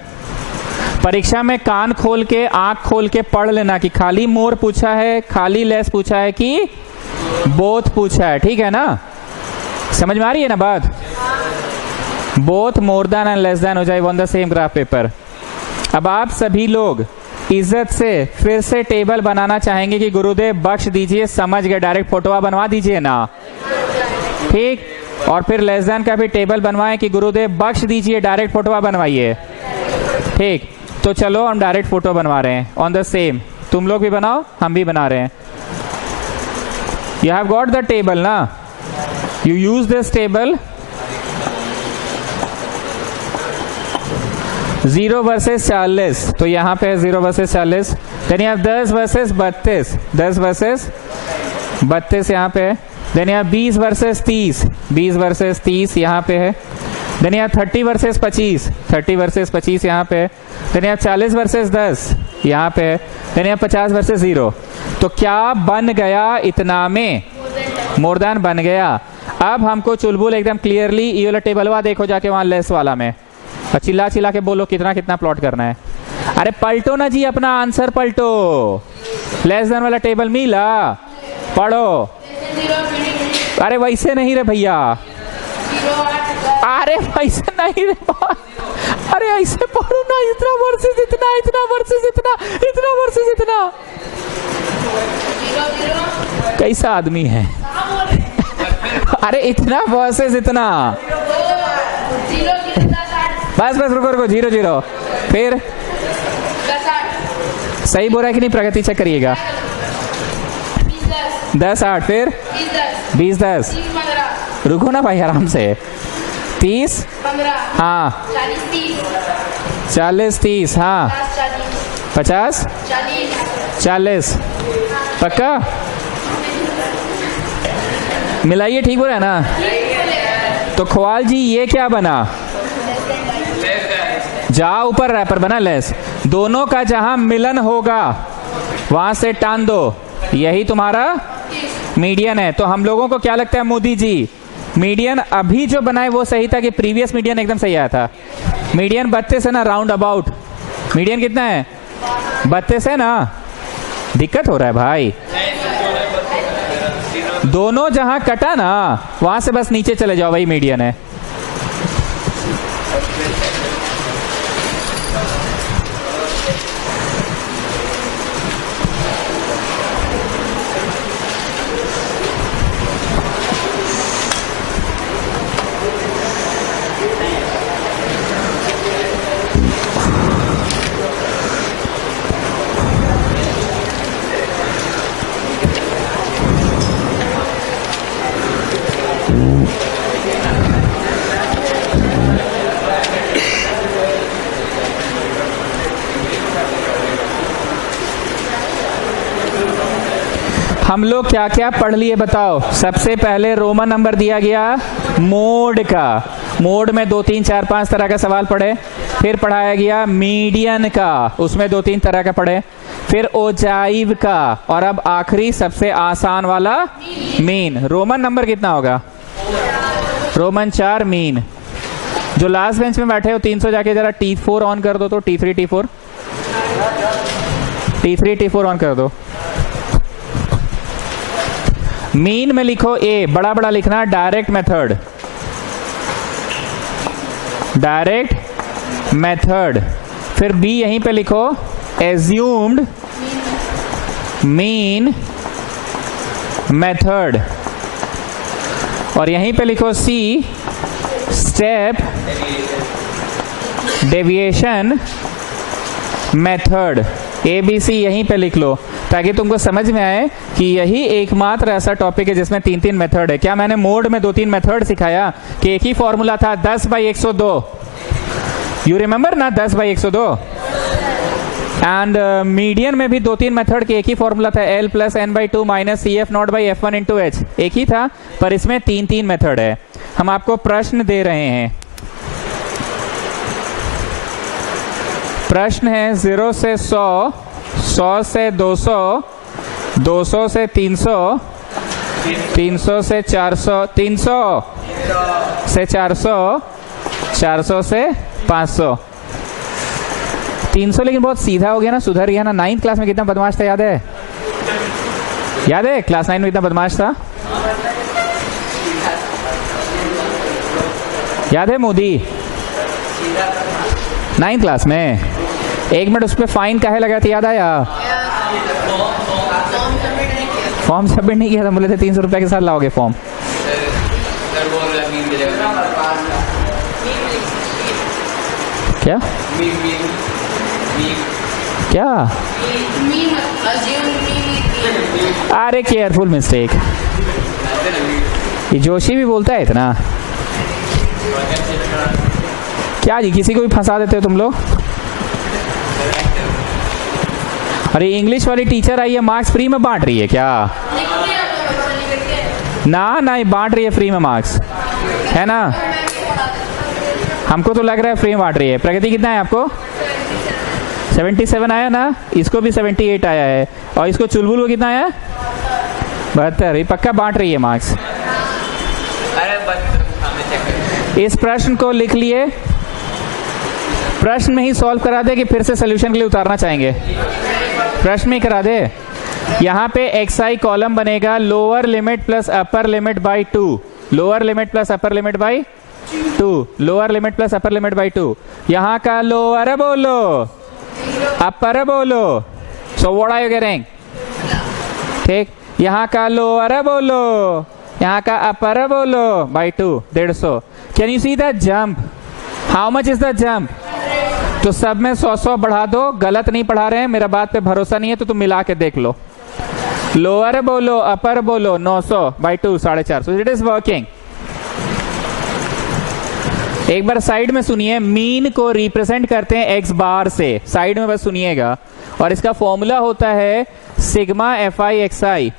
परीक्षा में कान खोल के, आंख खोल के पढ़ लेना कि खाली मोर पूछा है, खाली लेस पूछा है कि बोथ पूछा है, ठीक है ना? समझ में आ रही है ना बात? Both more than and less than ogive on the same graph paper। अब आप सभी लोग इज्जत से फिर से टेबल बनाना चाहेंगे कि गुरुदेव बख्श दीजिए, समझ गए, डायरेक्ट फोटोआ बनवा दीजिए ना, ठीक? और फिर लेस देन का भी टेबल बनवाएं कि गुरुदेव बख्श दीजिए, डायरेक्ट फोटोआ बनवाइए, ठीक? तो चलो हम डायरेक्ट फोटो बनवा रहे हैं ऑन द सेम। तुम लोग भी बनाओ, हम भी बना रहे हैं। You have got the table ना, you use this table. 0 versus 40, तो यहाँ पे 0 versus 40। Then you have 10 versus 32, 10 versus 32 यहाँ पे है। Then you have 20 versus 30, 20 versus 30 यहाँ पे है। Then you have 30 versus 25, 30 versus 25 यहाँ पे है। देन यू हैव 40 वर्सेस 10 यहाँ पे है। Then you have 50 versus 0। तो क्या बन गया इतना में? मोर देन बन गया। अब हमको चुलबुल एकदम क्लियरली ये वाला टेबलवा देखो जाके वहां लेस वाला में, चिल्ला चिल्ला के बोलो कितना कितना प्लॉट करना है। अरे पलटो ना जी, अपना आंसर पलटो। लेस देन वाला टेबल मिला, पढ़ो। अरे वैसे नहीं रे भैया, अरे वैसे नहीं रे, अरे ऐसे पढ़ो ना, इतना वर्सेस इतना, इतना वर्सेस इतना, इतना वर्सेस इतना। कैसा आदमी है? अरे इतना वर्सेस इतना, बस बस रुको रुको, 0 0। फिर सही बोल रहा है कि नहीं? प्रगति चेक करिएगा। 10 8, फिर 20 10, रुको ना भाई आराम से। 30 हाँ, 40 30 हाँ, 50 40, पक्का मिलाइए, ठीक हो रहा है ना? तो ख्वाल जी ये क्या बना? जहां ऊपर रैपर बना लेस, दोनों का जहां मिलन होगा वहां से टान दो, यही तुम्हारा मीडियन है। तो हम लोगों को क्या लगता है मोदी जी, मीडियन अभी जो बनाए वो सही था कि प्रीवियस मीडियन एकदम सही आया था? मीडियन 32 है ना, राउंड अबाउट। मीडियन कितना है? 32 है ना? दिक्कत हो रहा है भाई। दोनों जहां कटा ना वहां से बस नीचे चले जाओ, वही मीडियन है। हम लोग क्या क्या पढ़ लिए बताओ? सबसे पहले रोमन नंबर दिया गया मोड का, मोड में 2 3 4 5 तरह का सवाल पढ़े। फिर पढ़ाया गया मीडियन का, उसमें 2 3 तरह का पढ़े। फिर ओजाइव का, और अब आखिरी सबसे आसान वाला मीन। रोमन नंबर कितना होगा? Roman 4 mean. जो लास्ट बेंच में बैठे हो 300 जाके जरा T4 ऑन कर दो, तो T3 T4 ऑन कर दो। मीन में लिखो ए, बड़ा बड़ा लिखना, डायरेक्ट मेथड, डायरेक्ट मेथड। फिर बी यहीं पे लिखो एज्यूम्ड मीन मेथड, और यहीं पे लिखो see step deviation method. ABC यहीं पे लिख लो ताकि तुमको समझ में आए कि यही एकमात्र ऐसा टॉपिक है जिसमें 3-3 मेथड है। क्या मैंने मोड में 2-3 मेथड सिखाया कि एक ही फॉर्मूला था 10/102, यू रिमेंबर ना, 10/102। एंड मीडियन में भी 2-3 मेथड के एक ही फॉर्मूला था, L + n/2 - CF0/F1 × H, एक ही था, पर इसमें 3-3 मेथड है। हम आपको प्रश्न दे रहे हैं। प्रश्न है 0 से 100, 100 से 200, 200 से 300, 300 से 400, 300 से 400, 400 से 500। 300 लेकिन बहुत सीधा हो गया ना, सुधर गया ना। 9th क्लास में कितना बदमाश था, याद है? याद है क्लास 9 में कितना बदमाश था? याद है मोदी? 9th क्लास में 1 मिनट उस पर फाइन काहे लगा था, याद आया? फॉर्म सबमिट नहीं किया था, बोले थे 300 रुपए के साथ लाओगे फॉर्म। क्या क्या? अरे केयरफुल मिस्टेक, ये जोशी भी बोलता है इतना। क्या जी, किसी को भी फंसा देते हो तुम लोग? अरे इंग्लिश वाली टीचर आई है, मार्क्स फ्री में बांट रही है क्या? ना ये बांट रही है फ्री में मार्क्स, है ना? हमको तो लग रहा है फ्री में बांट रही है। प्रगति कितना है आपको? 77 आया ना, इसको भी 78 आया है, और इसको चुलबुल को कितना आया? 72। ये पक्का बांट रही है मार्क्स। इस प्रश्न को लिख लिए, प्रश्न में ही सॉल्व करा दे कि फिर से सोल्यूशन के लिए उतारना चाहेंगे? प्रश्न में ही करा दे। यहाँ पे xi कॉलम बनेगा, lower limit plus upper limit by 2, lower limit plus upper limit by 2, lower limit plus upper limit by 2। यहाँ का लोअर बोलो, अपर बोलो, so what are you getting? ठीक, यहाँ का लोअर बोलो, यहाँ का अपर बोलो by 2, 150। Can you see the jump? How much is the jump? तो सब में 100-100 बढ़ा दो, गलत नहीं पढ़ा रहे हैं, मेरा बात पे भरोसा नहीं है तो तुम मिला के देख लो। लोअर बोलो, अपर बोलो, 900 बाई 2, 450। It is working. एक बार साइड में सुनिए, मीन को रिप्रेजेंट करते हैं x बार से, साइड में बस सुनिएगा, और इसका फॉर्मूला होता है sigma fi xi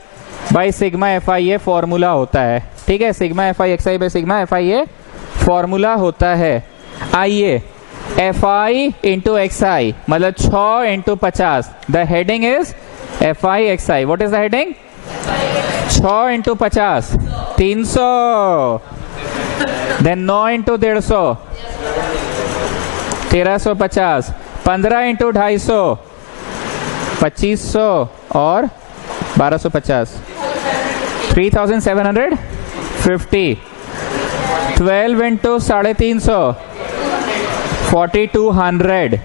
by sigma fi, ये फॉर्मूला होता है। ठीक है, sigma fi xi by sigma fi ये फॉर्मूला होता है। आइए, fi इंटू xi मतलब 6 into 50, the heading is fi xi। What is the heading? 6 into 50 300, then 9 into 150 1350, 15 into 250 2500 और 1250 3750, 12 इंटू 350 4200,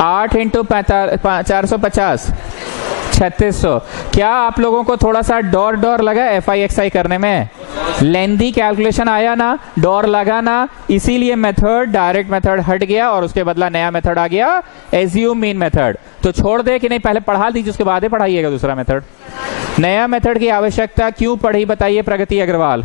8 इंटू 450 3600। क्या आप लोगों को थोड़ा सा डर लगा fi xi करने में? लेंदी कैलकुलेशन आया ना, डर लगा ना, इसीलिए मेथड, डायरेक्ट मेथड हट गया और उसके बदला नया मेथड आ गया, एज्यूम मीन मेथड। तो छोड़ दे कि नहीं, पहले पढ़ा दीजिए, उसके बाद ही पढ़ाइएगा दूसरा मेथड। नया मेथड की आवश्यकता क्यों पढ़ी, बताइए प्रगति अग्रवाल?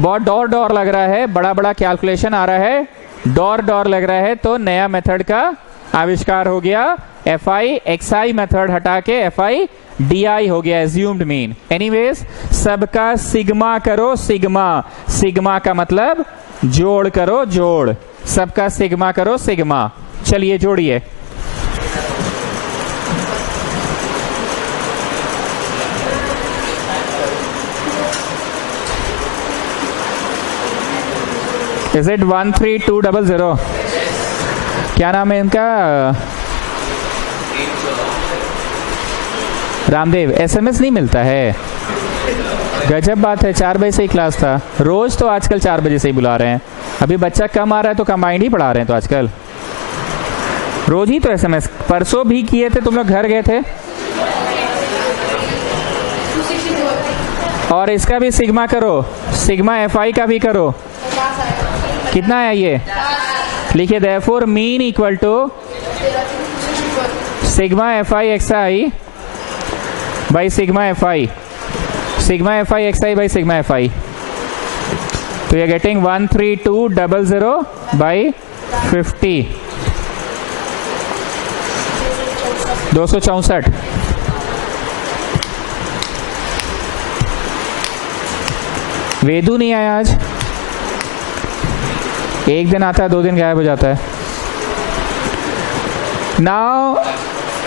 बहुत डर लग रहा है, बड़ा कैलकुलेशन आ रहा है, डर लग रहा है, तो नया मेथड का आविष्कार हो गया। fi xi मेथड हटा के fi di हो गया, एज्यूम्ड मीन। एनीवेज, सबका सिग्मा करो, सिग्मा, सिग्मा का मतलब जोड़ करो, जोड़, सबका सिग्मा करो, सिग्मा। चलिए जोड़िए। Is it 13200? क्या नाम है इनका? रामदेव। एसएमएस नहीं मिलता है, गजब बात है। 4 बजे से ही क्लास था, रोज तो आजकल 4 बजे से ही बुला रहे हैं। अभी बच्चा कम आ रहा है तो कंबाइंड ही पढ़ा रहे हैं, तो आजकल रोज ही तो एसएमएस। परसों भी किए थे, तुम लोग घर गए थे। और इसका भी सिग्मा करो, सिग्मा fi का भी करो। कितना है ये? लिखिए, therefore mean equal to sigma F I X I by sigma F I, sigma F I X I by sigma F I, तो यू गेटिंग 13200 बाई 50, 264। वेदू नहीं आया आज, एक दिन आता है 2 दिन गायब हो जाता है। नाउ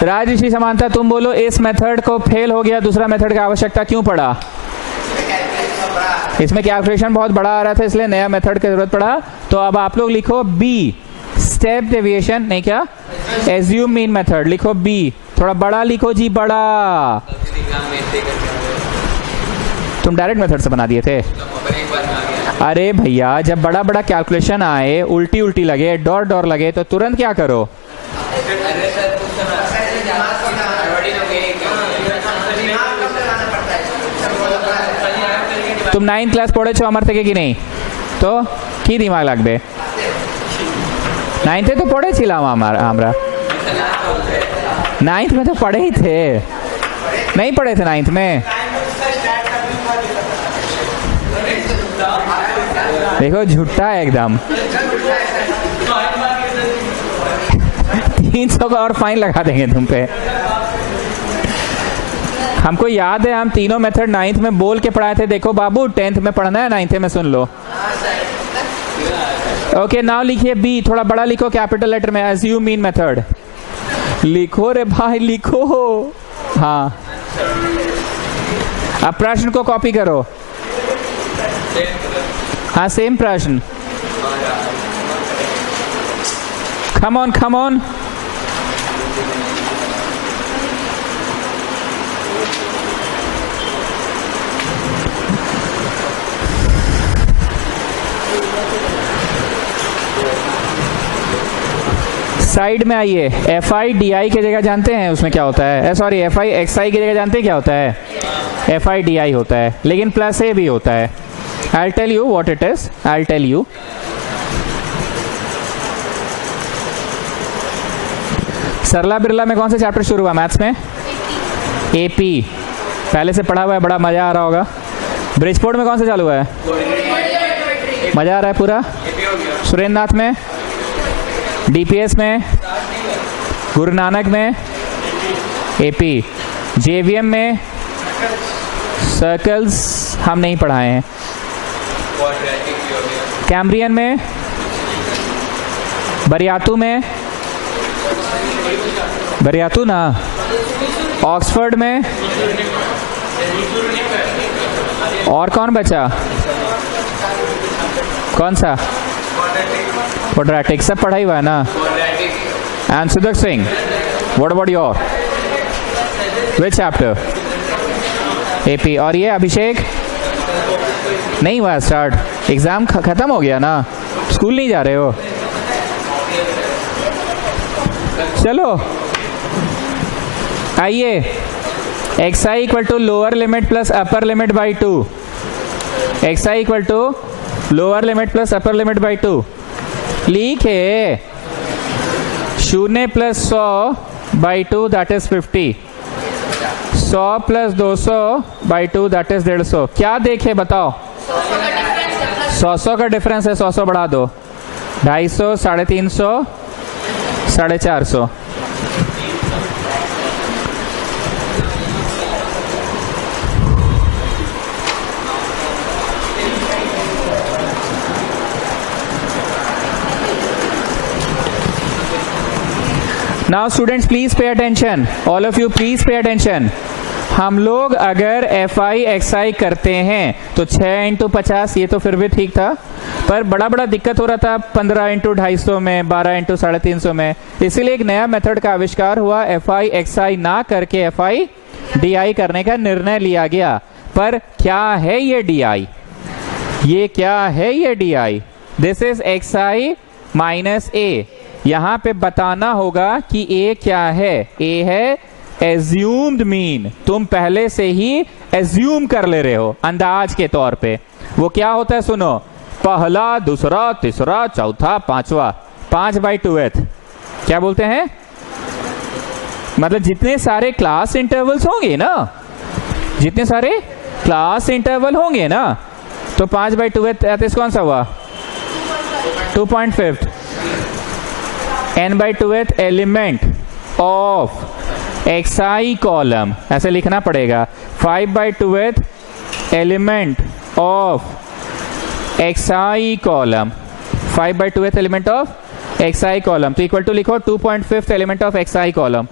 राजऋषि समानता, तुम बोलो इस मेथड को फेल हो गया, दूसरा मेथड की आवश्यकता क्यों पड़ा? इसमें कैलकुलेशन बहुत बड़ा आ रहा था इसलिए नया मेथड की जरूरत पड़ा। तो अब आप लोग लिखो बी, स्टेप डेविएशन नहीं, क्या एज्यूम मीन मेथड लिखो बी, थोड़ा बड़ा लिखो जी, बड़ा। तुम डायरेक्ट मेथड से बना दिए थे? अरे भैया जब बड़ा बड़ा कैलकुलेशन आए, उल्टी उल्टी लगे, डर डर लगे, तो तुरंत क्या करो? तुम 9th क्लास पढ़े छो अमर थे कि नहीं? तो की दिमाग लागबे? 9th तो पढ़े छिलाम हमरा, 9th में तो पढ़े ही थे, नहीं पढ़े थे 9th में? देखो झूठा है एकदम। 300 का और फाइन लगा देंगे तुम पे। हमको याद है हम तीनों मेथड 9th में बोल के पढ़ाए थे। देखो बाबू 10th में पढ़ना है, 9th में सुन लो। ओके नाउ लिखिए बी, थोड़ा बड़ा लिखो कैपिटल लेटर में, एज्यूम मीन मेथड लिखो रे भाई, लिखो। हाँ अब प्रश्न को कॉपी करो। हाँ सेम प्रश्न, come on come on. Side में आइए। एफ आई डी आई की जगह जानते हैं उसमें क्या होता है? सॉरी एफ आई एक्स आई की जगह जानते हैं क्या होता है? एफ आई डी आई होता है, लेकिन प्लस ए भी होता है। I tell you what it is, I tell you. Sarla Birla में कौन सा चैप्टर शुरू हुआ मैथ्स में? एपी, पहले से पढ़ा हुआ है, बड़ा मजा आ रहा होगा। ब्रिजपोर्ट में कौन सा चालू हुआ है? मजा आ रहा है पूरा। सुरेंद्र नाथ में, डीपीएस में, गुरु नानक में, एपी, जेवीएम में सर्कल्स हम नहीं पढ़ाए हैं। कैम्ब्रियन में, बरियातू में, बरियातू ना, ऑक्सफोर्ड में, और कौन बचा? कौन सा? क्वाड्रेटिक सब पढ़ा ही हुआ है ना। एंड सुदक Singh, what about your which chapter? AP. और ये अभिषेक नहीं हुआ स्टार्ट, एग्जाम खत्म हो गया ना, स्कूल नहीं जा रहे हो? चलो आइए, X I equal to lower limit plus upper limit by 2, X I equal to lower limit plus upper limit by 2 लिखे 0 plus 100 by 2 that is 50, 100 plus 200 by 2 that is 150। क्या देखे बताओ? 100 का डिफरेंस है, 100 बढ़ा दो, 250, 350, 450। Now students please pay attention, all of you please pay attention। हम लोग अगर एफ आई एक्स आई करते हैं तो 6 इंटू 50 ये तो फिर भी ठीक था, पर बड़ा बड़ा दिक्कत हो रहा था 15 इंटू 250 में, 12 इंटू 350 में, इसीलिए एक नया मेथड का आविष्कार हुआ। एफ आई एक्स आई ना करके एफ आई डी आई करने का निर्णय लिया गया। पर क्या है ये डी आई? ये क्या है ये D I? This is X I minus A. यहां पे बताना होगा कि ए क्या है। ए है एज्यूम्ड मीन, तुम पहले से ही एज्यूम कर ले रहे हो अंदाज के तौर पे। वो क्या होता है सुनो, पहला, दूसरा, तीसरा, चौथा, पांचवा, 5/2 क्या बोलते हैं? मतलब जितने सारे क्लास इंटरवल्स होंगे ना, जितने सारे क्लास इंटरवल होंगे ना, तो 5/2 कौन सा हुआ? 2.5 n/2 element of xi column, ऐसे लिखना पड़ेगा। 5/2 element of xi column, 5/2 element of xi column, तो इक्वल टू लिखो 2.5 element of xi column,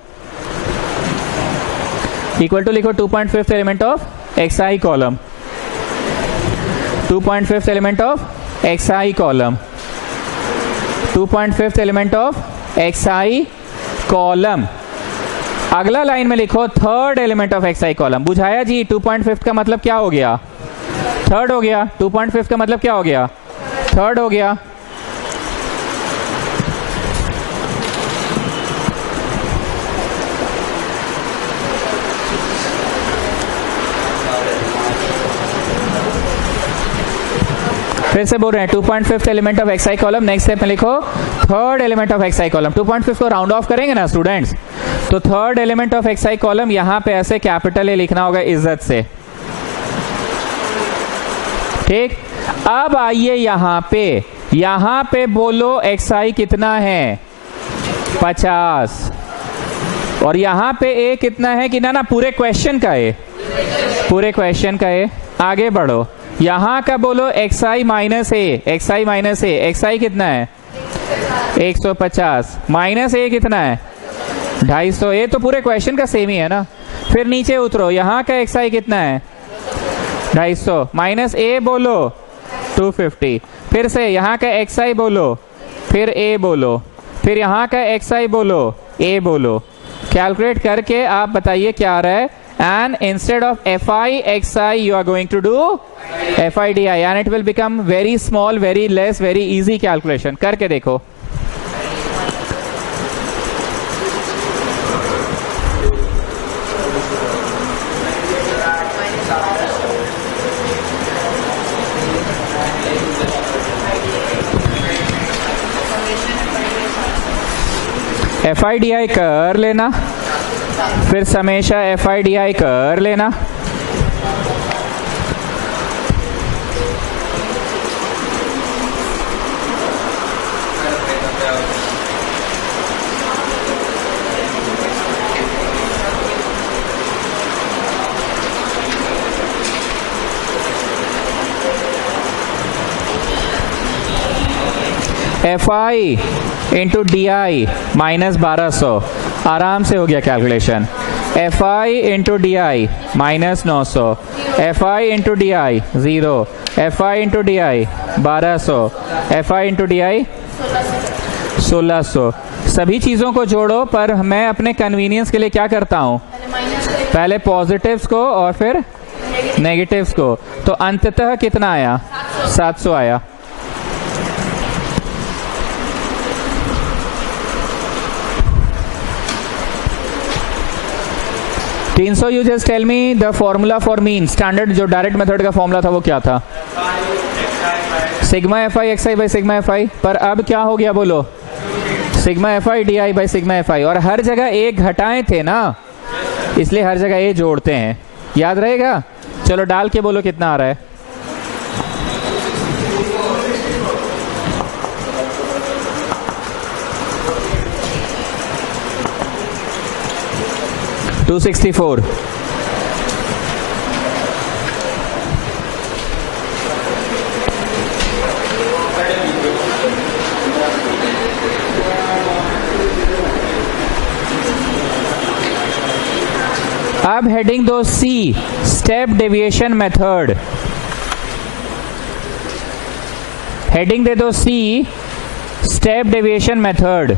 equal to लिखो 2.5 element of xi column, 2.5 element of xi column, 2.5 element of xi column. अगला लाइन में लिखो third element of xi column. बुझाया जी? 2.5 का मतलब क्या हो गया? थर्ड हो गया। 2.5 का मतलब क्या हो गया? थर्ड हो गया। फिर से बोल रहे हैं 2.5 element of xi column. Next step में लिखो third element of xi column. 2.5 को राउंड ऑफ करेंगे ना स्टूडेंट्स, तो third element of xi column यहां पे ऐसे कैपिटल ए लिखना होगा इज्जत से, ठीक। अब आइए यहां पे बोलो xi कितना है? 50। और यहां पे a कितना है? कि ना पूरे क्वेश्चन का a, पूरे क्वेश्चन का a। आगे बढ़ो, यहां का बोलो xi माइनस ए, xi माइनस ए, xi कितना है? 150 माइनस ए कितना है? 250। ए तो पूरे क्वेश्चन का सेम ही है ना। फिर नीचे उतरो, यहां का xi कितना है? 250 माइनस ए बोलो 250। फिर से यहां का xi बोलो, फिर a बोलो, फिर यहां का xi बोलो, a बोलो। कैलकुलेट करके आप बताइए क्या आ रहा है। And instead of fi xi you are going to do fi di and it will become very small, very less, very easy calculation। करके देखो। fi di कर लेना, फिर समेशा fi di कर लेना, fi into D I minus 1200, आराम से हो गया calculation. fi into D I minus 900, fi into D I 0, fi into D I 1200, fi into D I 1600। सभी चीज़ों को जोड़ो, पर मैं अपने कन्वीनियंस के लिए क्या करता हूँ, पहले पॉजिटिव्स को और फिर नेगेटिव्स को। तो अंततः कितना आया? 700 आया। $300 you just tell me the formula for mean, standard जो डायरेक्ट मेथड का फॉर्मूला था वो क्या था? Sigma fi xi by sigma fi। पर अब क्या हो गया बोलो? Sigma fi di by sigma fi। और हर जगह a घटाए थे ना, इसलिए हर जगह a जोड़ते हैं, याद रहेगा। चलो डाल के बोलो कितना आ रहा है? $264। अब heading 2C step deviation method, heading दे दो C step deviation method.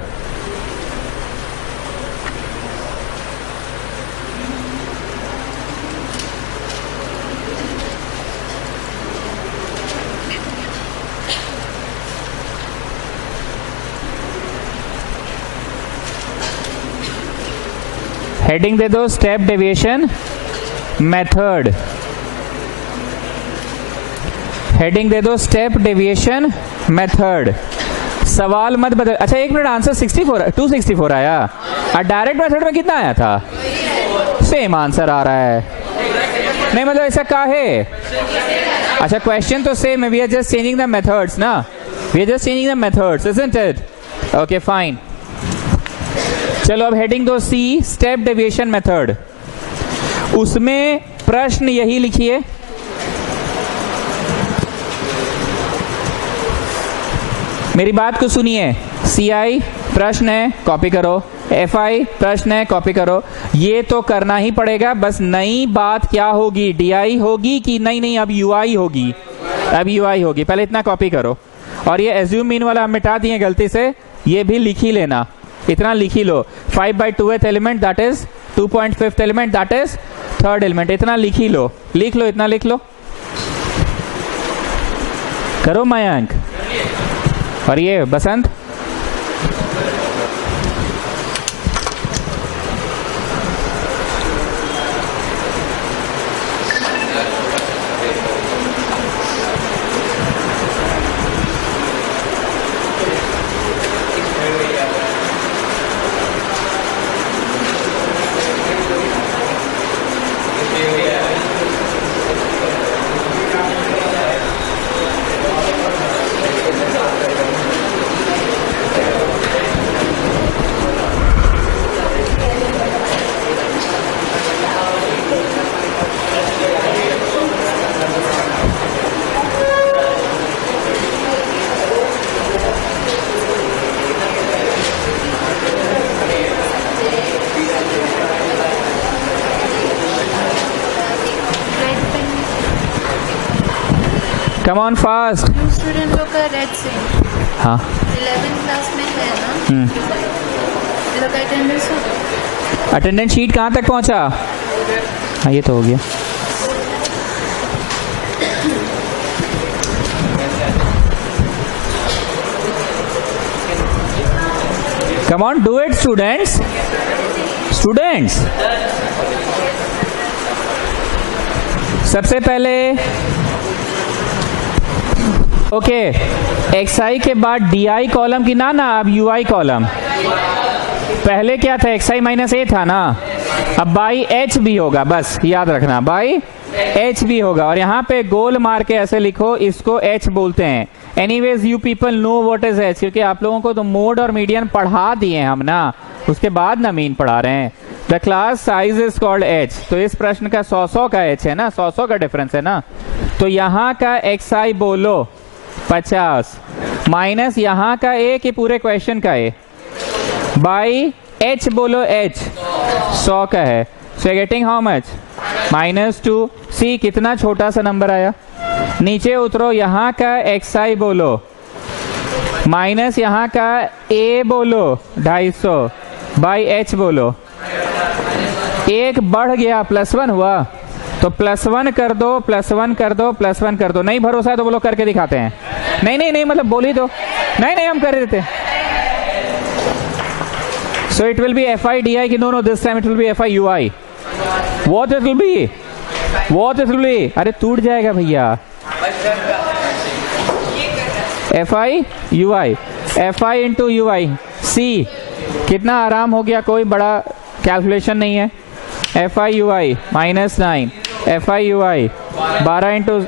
Heading दे दो स्टेप डेविएशन मेथड, हेडिंग दे दो स्टेप डेविएशन मेथड। सवाल मत बदल। अच्छा एक मिनट, आंसर 264 आया। और डायरेक्ट मेथड में कितना आया था? सेम आंसर आ रहा है। नहीं मतलब ऐसा क्या है? अच्छा क्वेश्चन तो सेम है, we are just changing the methods ना, we are just changing the methods, isn't it? Okay fine. चलो अब हेडिंग दो सी, स्टेप डेविएशन मेथड। उसमें प्रश्न यही लिखिए, मेरी बात को सुनिए। CI प्रश्न है, कॉपी करो। FI प्रश्न है, कॉपी करो। ये तो करना ही पड़ेगा। बस नई बात क्या होगी? DI होगी कि नहीं अब UI होगी, अब UI होगी। पहले इतना कॉपी करो, और ये एज्यूम मीन वाला हम मिटा दिए गलती से, ये भी लिख ही लेना, इतना लिख ही लो। 5/2th element that is 2.5th element that is 3rd element, इतना लिख ही लो, लिख लो, इतना लिख लो। करो मयंक। और ये बसंत, कम ऑन फास्ट। स्टूडेंट लोग का रेड से हाँ 11th क्लास में है ना, ये लोग का अटेंडेंस अटेंडेंस शीट कहाँ तक पहुँचा? हाँ ये तो हो गया। Come on do it students, students. सबसे पहले ओके, XI के बाद DI कॉलम की ना अब UI कॉलम। पहले क्या था? XI माइनस A था ना, अब बाई H भी होगा, बस याद रखना बाई H भी होगा। और यहाँ पे गोल मार के ऐसे लिखो, इसको H बोलते हैं। Anyways you people know what is H, क्योंकि आप लोगों को तो मोड और मीडियन पढ़ा दिए हम ना, उसके बाद ना मीन पढ़ा रहे हैं। The class size is called H। तो इस प्रश्न का 100 का H है ना, 100 का डिफरेंस है ना। तो यहाँ का XI बोलो 50 माइनस यहाँ का A के पूरे क्वेश्चन का A बाई H बोलो H 100 का है। So getting how much? -2। सी कितना छोटा सा नंबर आया। नीचे उतरो, यहाँ का XI बोलो माइनस यहाँ का A बोलो 250 बाई H बोलो। एक बढ़ गया, +1 हुआ, तो +1 कर दो, +1 कर दो, +1 कर दो। नहीं भरोसा है तो वो लोग करके दिखाते हैं। नहीं मतलब बोल ही दो। नहीं हम कर देते। So it will be FI DI की no this time it will be FI UI। What it will be? अरे टूट जाएगा भैया। FI UI, FI इंटू UI। C कितना आराम हो गया, कोई बड़ा कैलकुलेशन नहीं है। FI UI -9, FI UI 12 into,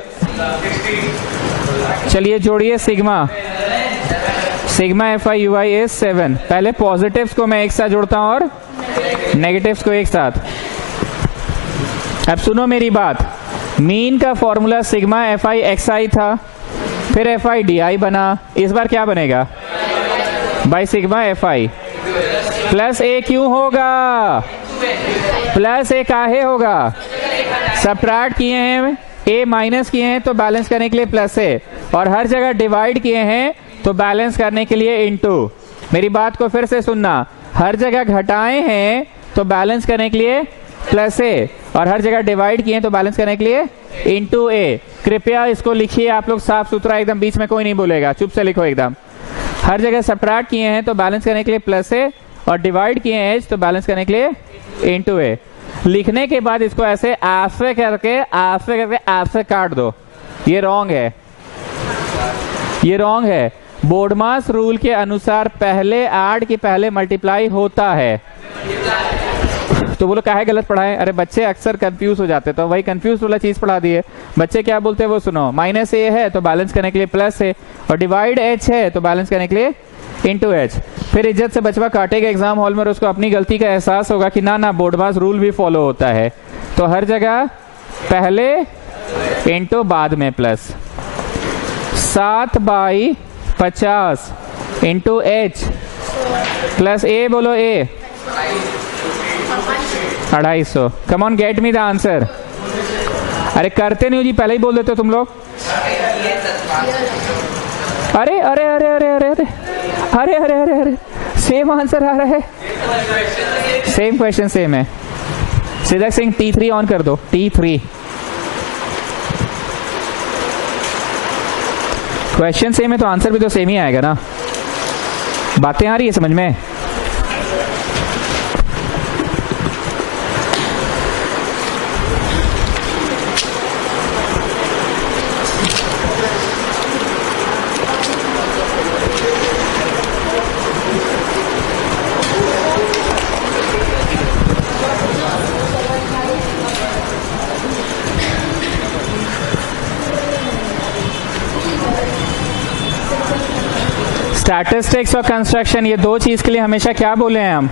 चलिए जोड़िए सिग्मा FI UI इज 7। पहले पॉजिटिव्स को मैं एक साथ जोड़ता हूं और नेगेटिव्स को एक साथ। अब सुनो मेरी बात, मीन का फॉर्मूला सिग्मा FI XI था, फिर FI DI बना, इस बार क्या बनेगा? By sigma FI plus A क्यों होगा? प्लस A काहे होगा? सबट्रैक्ट किए हैं, A माइनस किए हैं तो बैलेंस करने के लिए प्लस A, और हर जगह डिवाइड किए हैं तो बैलेंस करने के लिए इनटू। मेरी बात को फिर से सुनना, हर जगह घटाए हैं तो बैलेंस करने के लिए प्लस A, और हर जगह डिवाइड किए हैं तो बैलेंस करने के लिए इनटू A। कृपया इसको लिखिए आप लोग साफ सुथरा, एकदम बीच में कोई नहीं बोलेगा, चुप से लिखो एकदम। हर जगह सबट्रैक्ट किए हैं तो बैलेंस करने के लिए प्लस A, और डिवाइड किए हैं H तो बैलेंस करने के लिए इनटू A। लिखने के बाद इसको ऐसे ऐसे करके काट दो। ये रॉन्ग है, ये रॉन्ग है। बोडमास रूल के अनुसार पहले ऐड की पहले मल्टीप्लाई होता है। तो बोलो काहे गलत पढ़ाए? अरे बच्चे अक्सर कंफ्यूज हो जाते, तो वही कंफ्यूज वाला चीज पढ़ा दिए। बच्चे क्या बोलते हैं वो सुनो, माइनस ए है तो बैलेंस करने के लिए प्लस है, और डिवाइड एच है तो बैलेंस करने के लिए इंटू एच। फिर इज्जत से बचवा काटेगा एग्जाम हॉल में और उसको अपनी गलती का एहसास होगा कि ना ना बोडमास रूल भी फॉलो होता है। तो हर जगह पहले इंटू बाद में प्लस। 7/50 इंटू एच प्लस ए, बोलो ए 250। Come on gate me the answer. अरे करते नहीं हो जी, पहले ही बोल देते हो तुम लोग। अरे अरे अरे अरे अरे अरे अरे अरे अरे अरे सेम आंसर आ रहा है, सेम क्वेश्चन सेम है। सिद्धक सिंह T3 ऑन कर दो, T3। क्वेश्चन सेम है तो आंसर भी तो सेम ही आएगा ना। बातें आ रही है समझ में? स्टैटिस्टिक्स और कंस्ट्रक्शन, ये दो चीज के लिए हमेशा क्या बोले हैं हम?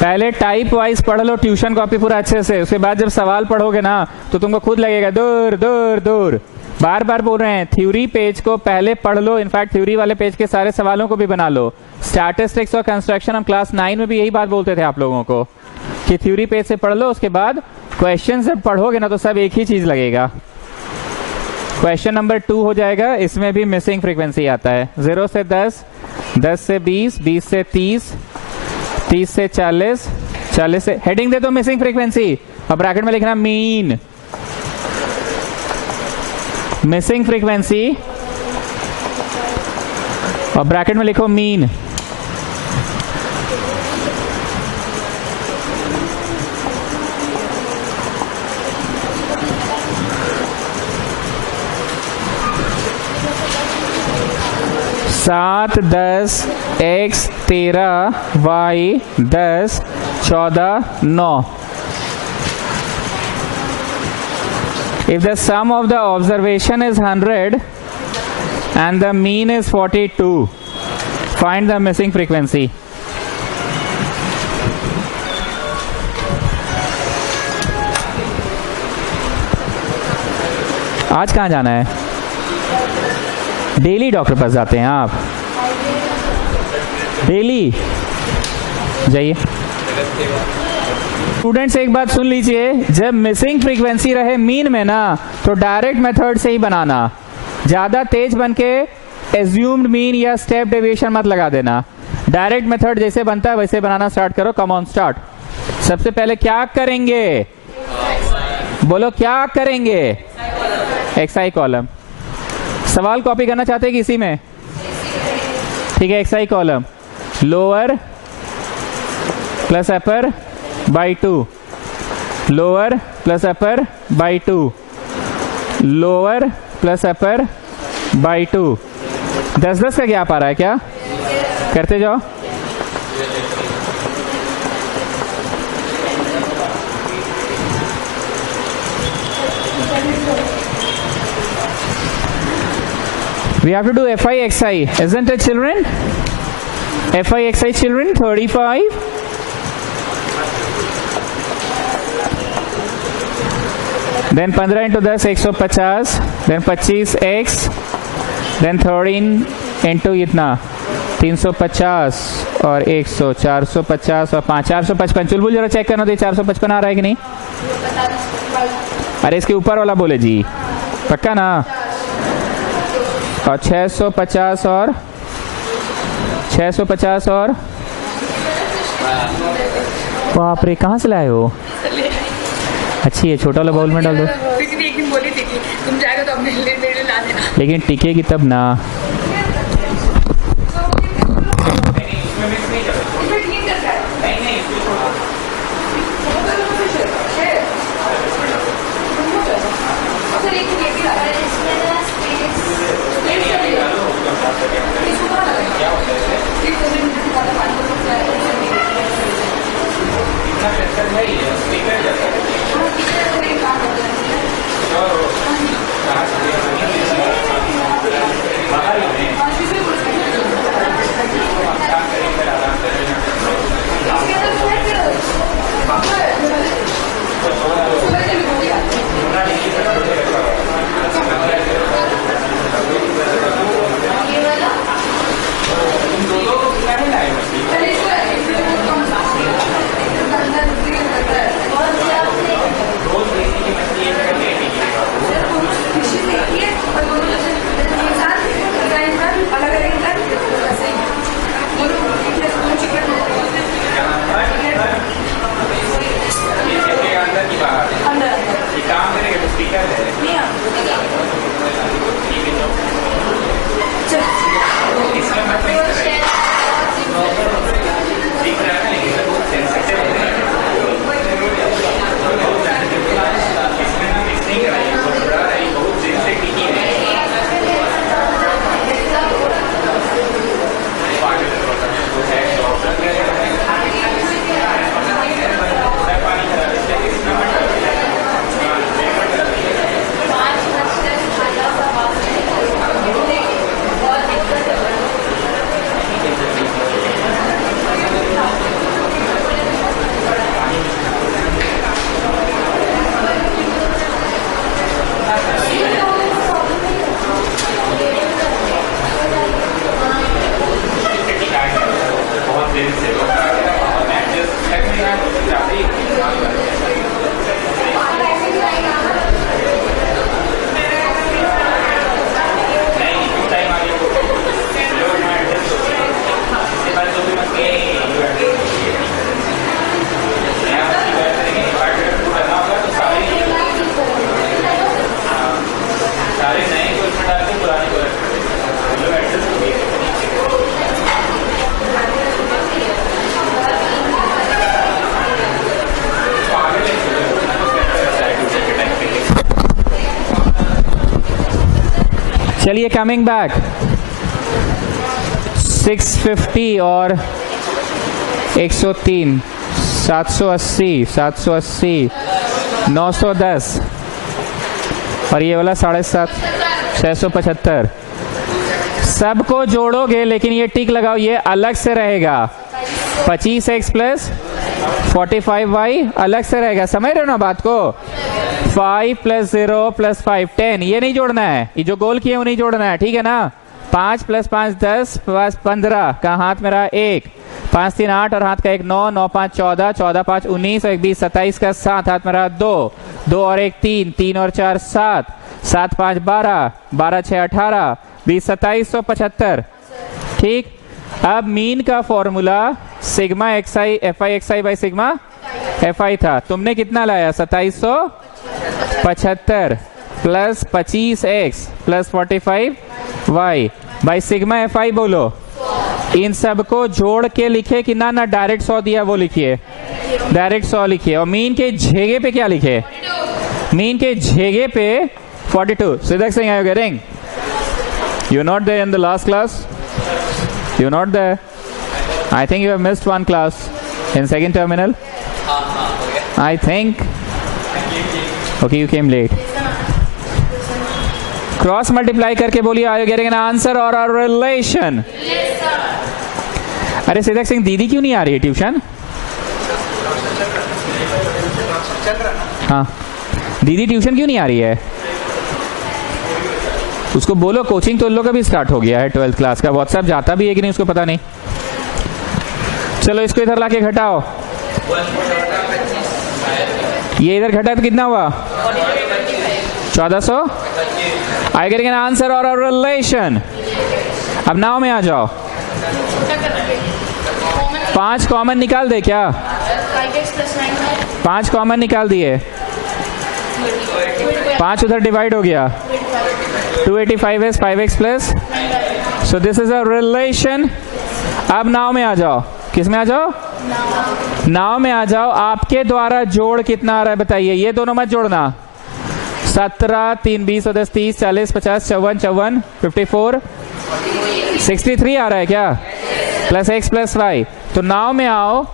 पहले टाइप वाइज पढ़ लो ट्यूशन कॉपी पूरा अच्छे से, उसके बाद जब सवाल पढ़ोगे ना तो तुमको खुद लगेगा दूर दूर दूर। बार बार बोल रहे हैं थ्योरी पेज को पहले पढ़ लो, इनफैक्ट थ्योरी वाले पेज के सारे सवालों को भी बना लो। स्टैटिस्टिक्स और कंस्ट्रक्शन हम क्लास 9 में भी यही बात बोलते थे आप लोगों को कि थ्योरी पेज से पढ़ लो, उसके बाद क्वेश्चन जब पढ़ोगे ना तो सब एक ही चीज लगेगा। क्वेश्चन नंबर 2 हो जाएगा, इसमें भी मिसिंग फ्रीक्वेंसी आता है। 0 से 10, 10 से 20, 20 से 30, 30 से 40, 40 से, हेडिंग दे दो मिसिंग फ्रीक्वेंसी और ब्रैकेट में लिखना मीन। मिसिंग फ्रीक्वेंसी और ब्रैकेट में लिखो मीन। सात 10 x 13 y 10 14 9। If the sum of the observation is 100 and the mean is 42, find the missing frequency. आज कहाँ जाना है? डेली डॉक्टर पास जाते हैं आप? डेली जाइए। स्टूडेंट्स एक बात सुन लीजिए, जब मिसिंग फ्रीक्वेंसी रहे मीन में ना तो डायरेक्ट मेथड से ही बनाना। ज्यादा तेज बन के एज्यूम्ड मीन या स्टेप डेविएशन मत लगा देना। डायरेक्ट मेथड जैसे बनता है वैसे बनाना स्टार्ट करो। Come on start. सबसे पहले क्या करेंगे? बोलो क्या करेंगे? XI column. सवाल कॉपी करना चाहते हैं कि इसी में? ठीक है, XI column lower plus upper by 2, lower plus upper by 2, lower plus upper by 2। 10-10 का गैप आ रहा है क्या? करते जाओ। We have to do FI XI, isn't it children? FI XI children, 35. Then 15 into 10 150, then 25x, then 13 into इतना 350 और 100, 450 और 5, 455। चुलबुल जरा चेक करना तो 455 आ रहा है कि नहीं? अरे इसके ऊपर वाला बोले जी, पक्का ना? और 650 और 650 और बाप रे, कहाँ से लाए हो? अच्छी है, छोटा वाला बाउल में डाल दो। किसी ने एक दिन बोली थी कि तुम जाएगा तो अपने लिए मेरे ला देना, लेकिन टिकेगी तब ना। नहीं चलिए कमिंग बैक 650 और 103, 780, 780, 910 और ये वाला 7.5, 675। सबको जोड़ोगे लेकिन ये टिक लगाओ, ये अलग से रहेगा। 25x प्लस 45y अलग से रहेगा, समझ रहे हो ना बात को। 5 + 0 + 5 10, ये नहीं जोड़ना है, ये जो गोल किए वो नहीं जोड़ना है, ठीक है ना। 5 + 5 10 + 15 का हाथ में रहा 1, 5 3 8 और हाथ का 1 9, 9 5 14, 14 5 19 और 1 20 27 का 7 हाथ में रहा 2, 2 और 1 3, 3 और 4 7, 7 5 12, 12 6 18, 20 2775। ठीक, अब मीन का formula sigma xi fi xi by sigma fi था, तुमने कितना लाया 2775 plus 25x plus 45y by sigma fi बोलो। इन सबको जोड़ के लिखे कि ना डायरेक्ट 100 दिया वो लिखिए, डायरेक्ट 100 लिखिए। और मीन के झेगे पे क्या लिखे, मीन के झेगे पे 42। Siddhak Singh, are you getting? You not there in the last class, you not there. I think you have missed one class in second terminal. I think. Okay, you came late. Cross multiply करके बोलिए, are you getting an answer or a relation? Yes, sir. अरे सिद्धक सिंह, दीदी क्यों नहीं आ रही है ट्यूशन? हाँ, दीदी ट्यूशन क्यों नहीं आ रही है? उसको बोलो कोचिंग तो उन लोग का भी स्टार्ट हो गया है 12th क्लास का। व्हाट्सएप जाता भी है कि नहीं उसको पता नहीं। चलो इसको इधर लाके घटाओ, ये इधर घटा तो कितना हुआ 1400। आई गेटिंग एन आंसर और अ रिलेशन। अब नाव में आ जाओ, 5 कॉमन निकाल दे क्या? 5 कॉमन निकाल दिए, 5 उधर डिवाइड हो गया, 285 5x plus, so this is a relation. अब नाव में आ जाओ, किस में आ जाओ? नाव में आ जाओ। आपके द्वारा जोड़ कितना आ रहा है बताइए, ये दोनों मत जोड़ना। 17 3 20 और 10 30 40 50 54 54 63 आ रहा है क्या? Plus x plus y। तो नाव में आओ,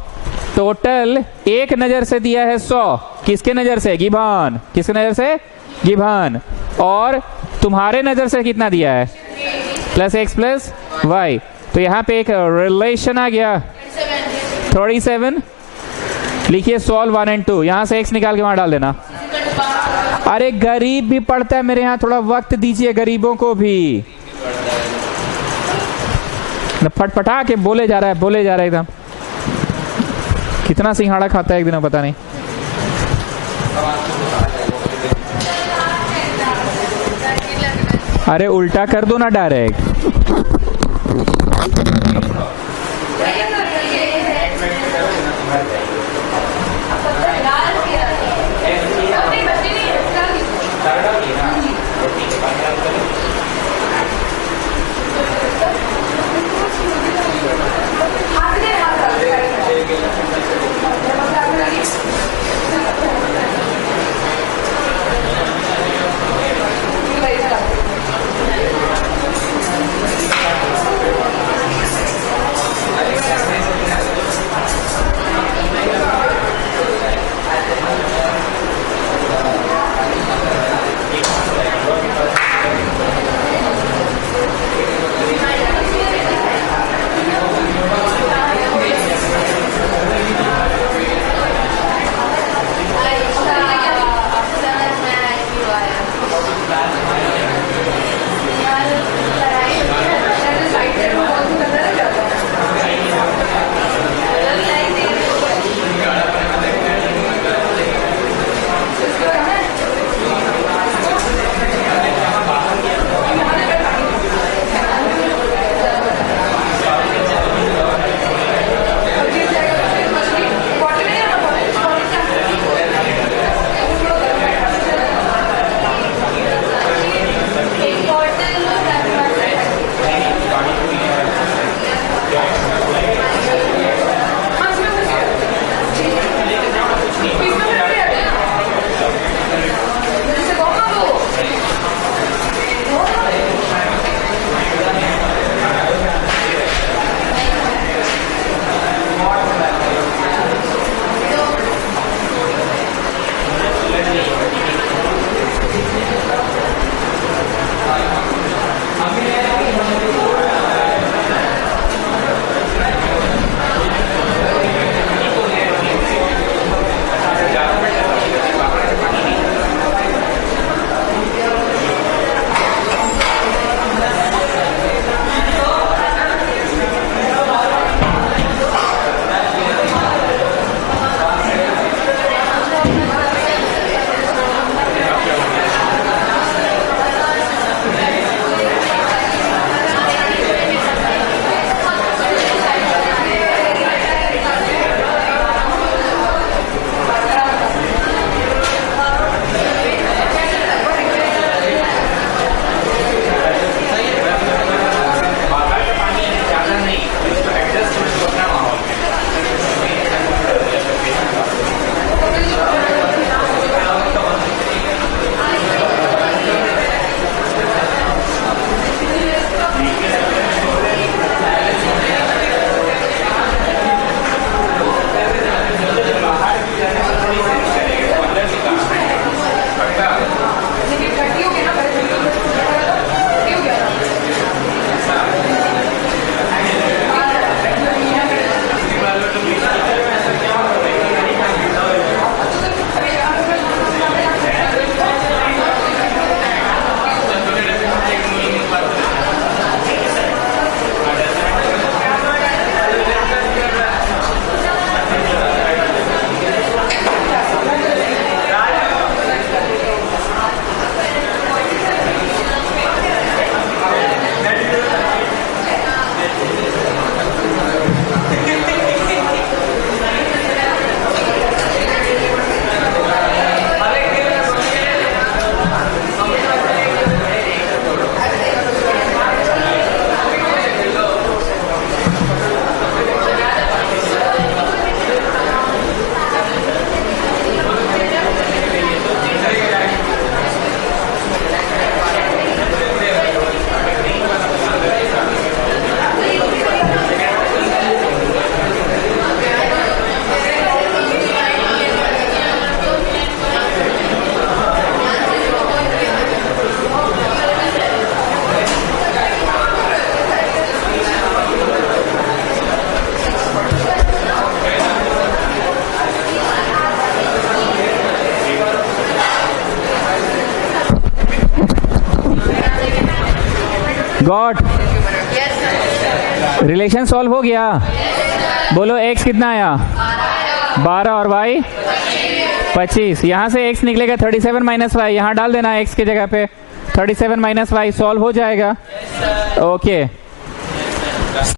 टोटल एक नजर से दिया है 100, किसके नजर से? गिभान। किसके नजर से? गिभान। और तुम्हारे नजर से कितना दिया है? Plus x plus y। तो यहाँ पे एक रिलेशन आ गया 37। लिखिए सॉल्व 1 और 2, यहाँ से x निकाल के वहां डाल देना। अरे गरीब भी पढ़ता है मेरे यहाँ, थोड़ा वक्त दीजिए गरीबों को भी। फटफटा के बोले जा रहा है, बोले जा रहा है एकदम। कितना सिंघाड़ा खाता है एक दिन पता नहीं। अरे उल्टा कर दो ना डायरेक्ट। गॉट? रिलेशन सॉल्व हो गया? बोलो x कितना आया? 12 और y 25। यहाँ से x निकलेगा 37 माइनस वाई, यहाँ डाल देना x की जगह पे 37 माइनस वाई, सॉल्व हो जाएगा। ओके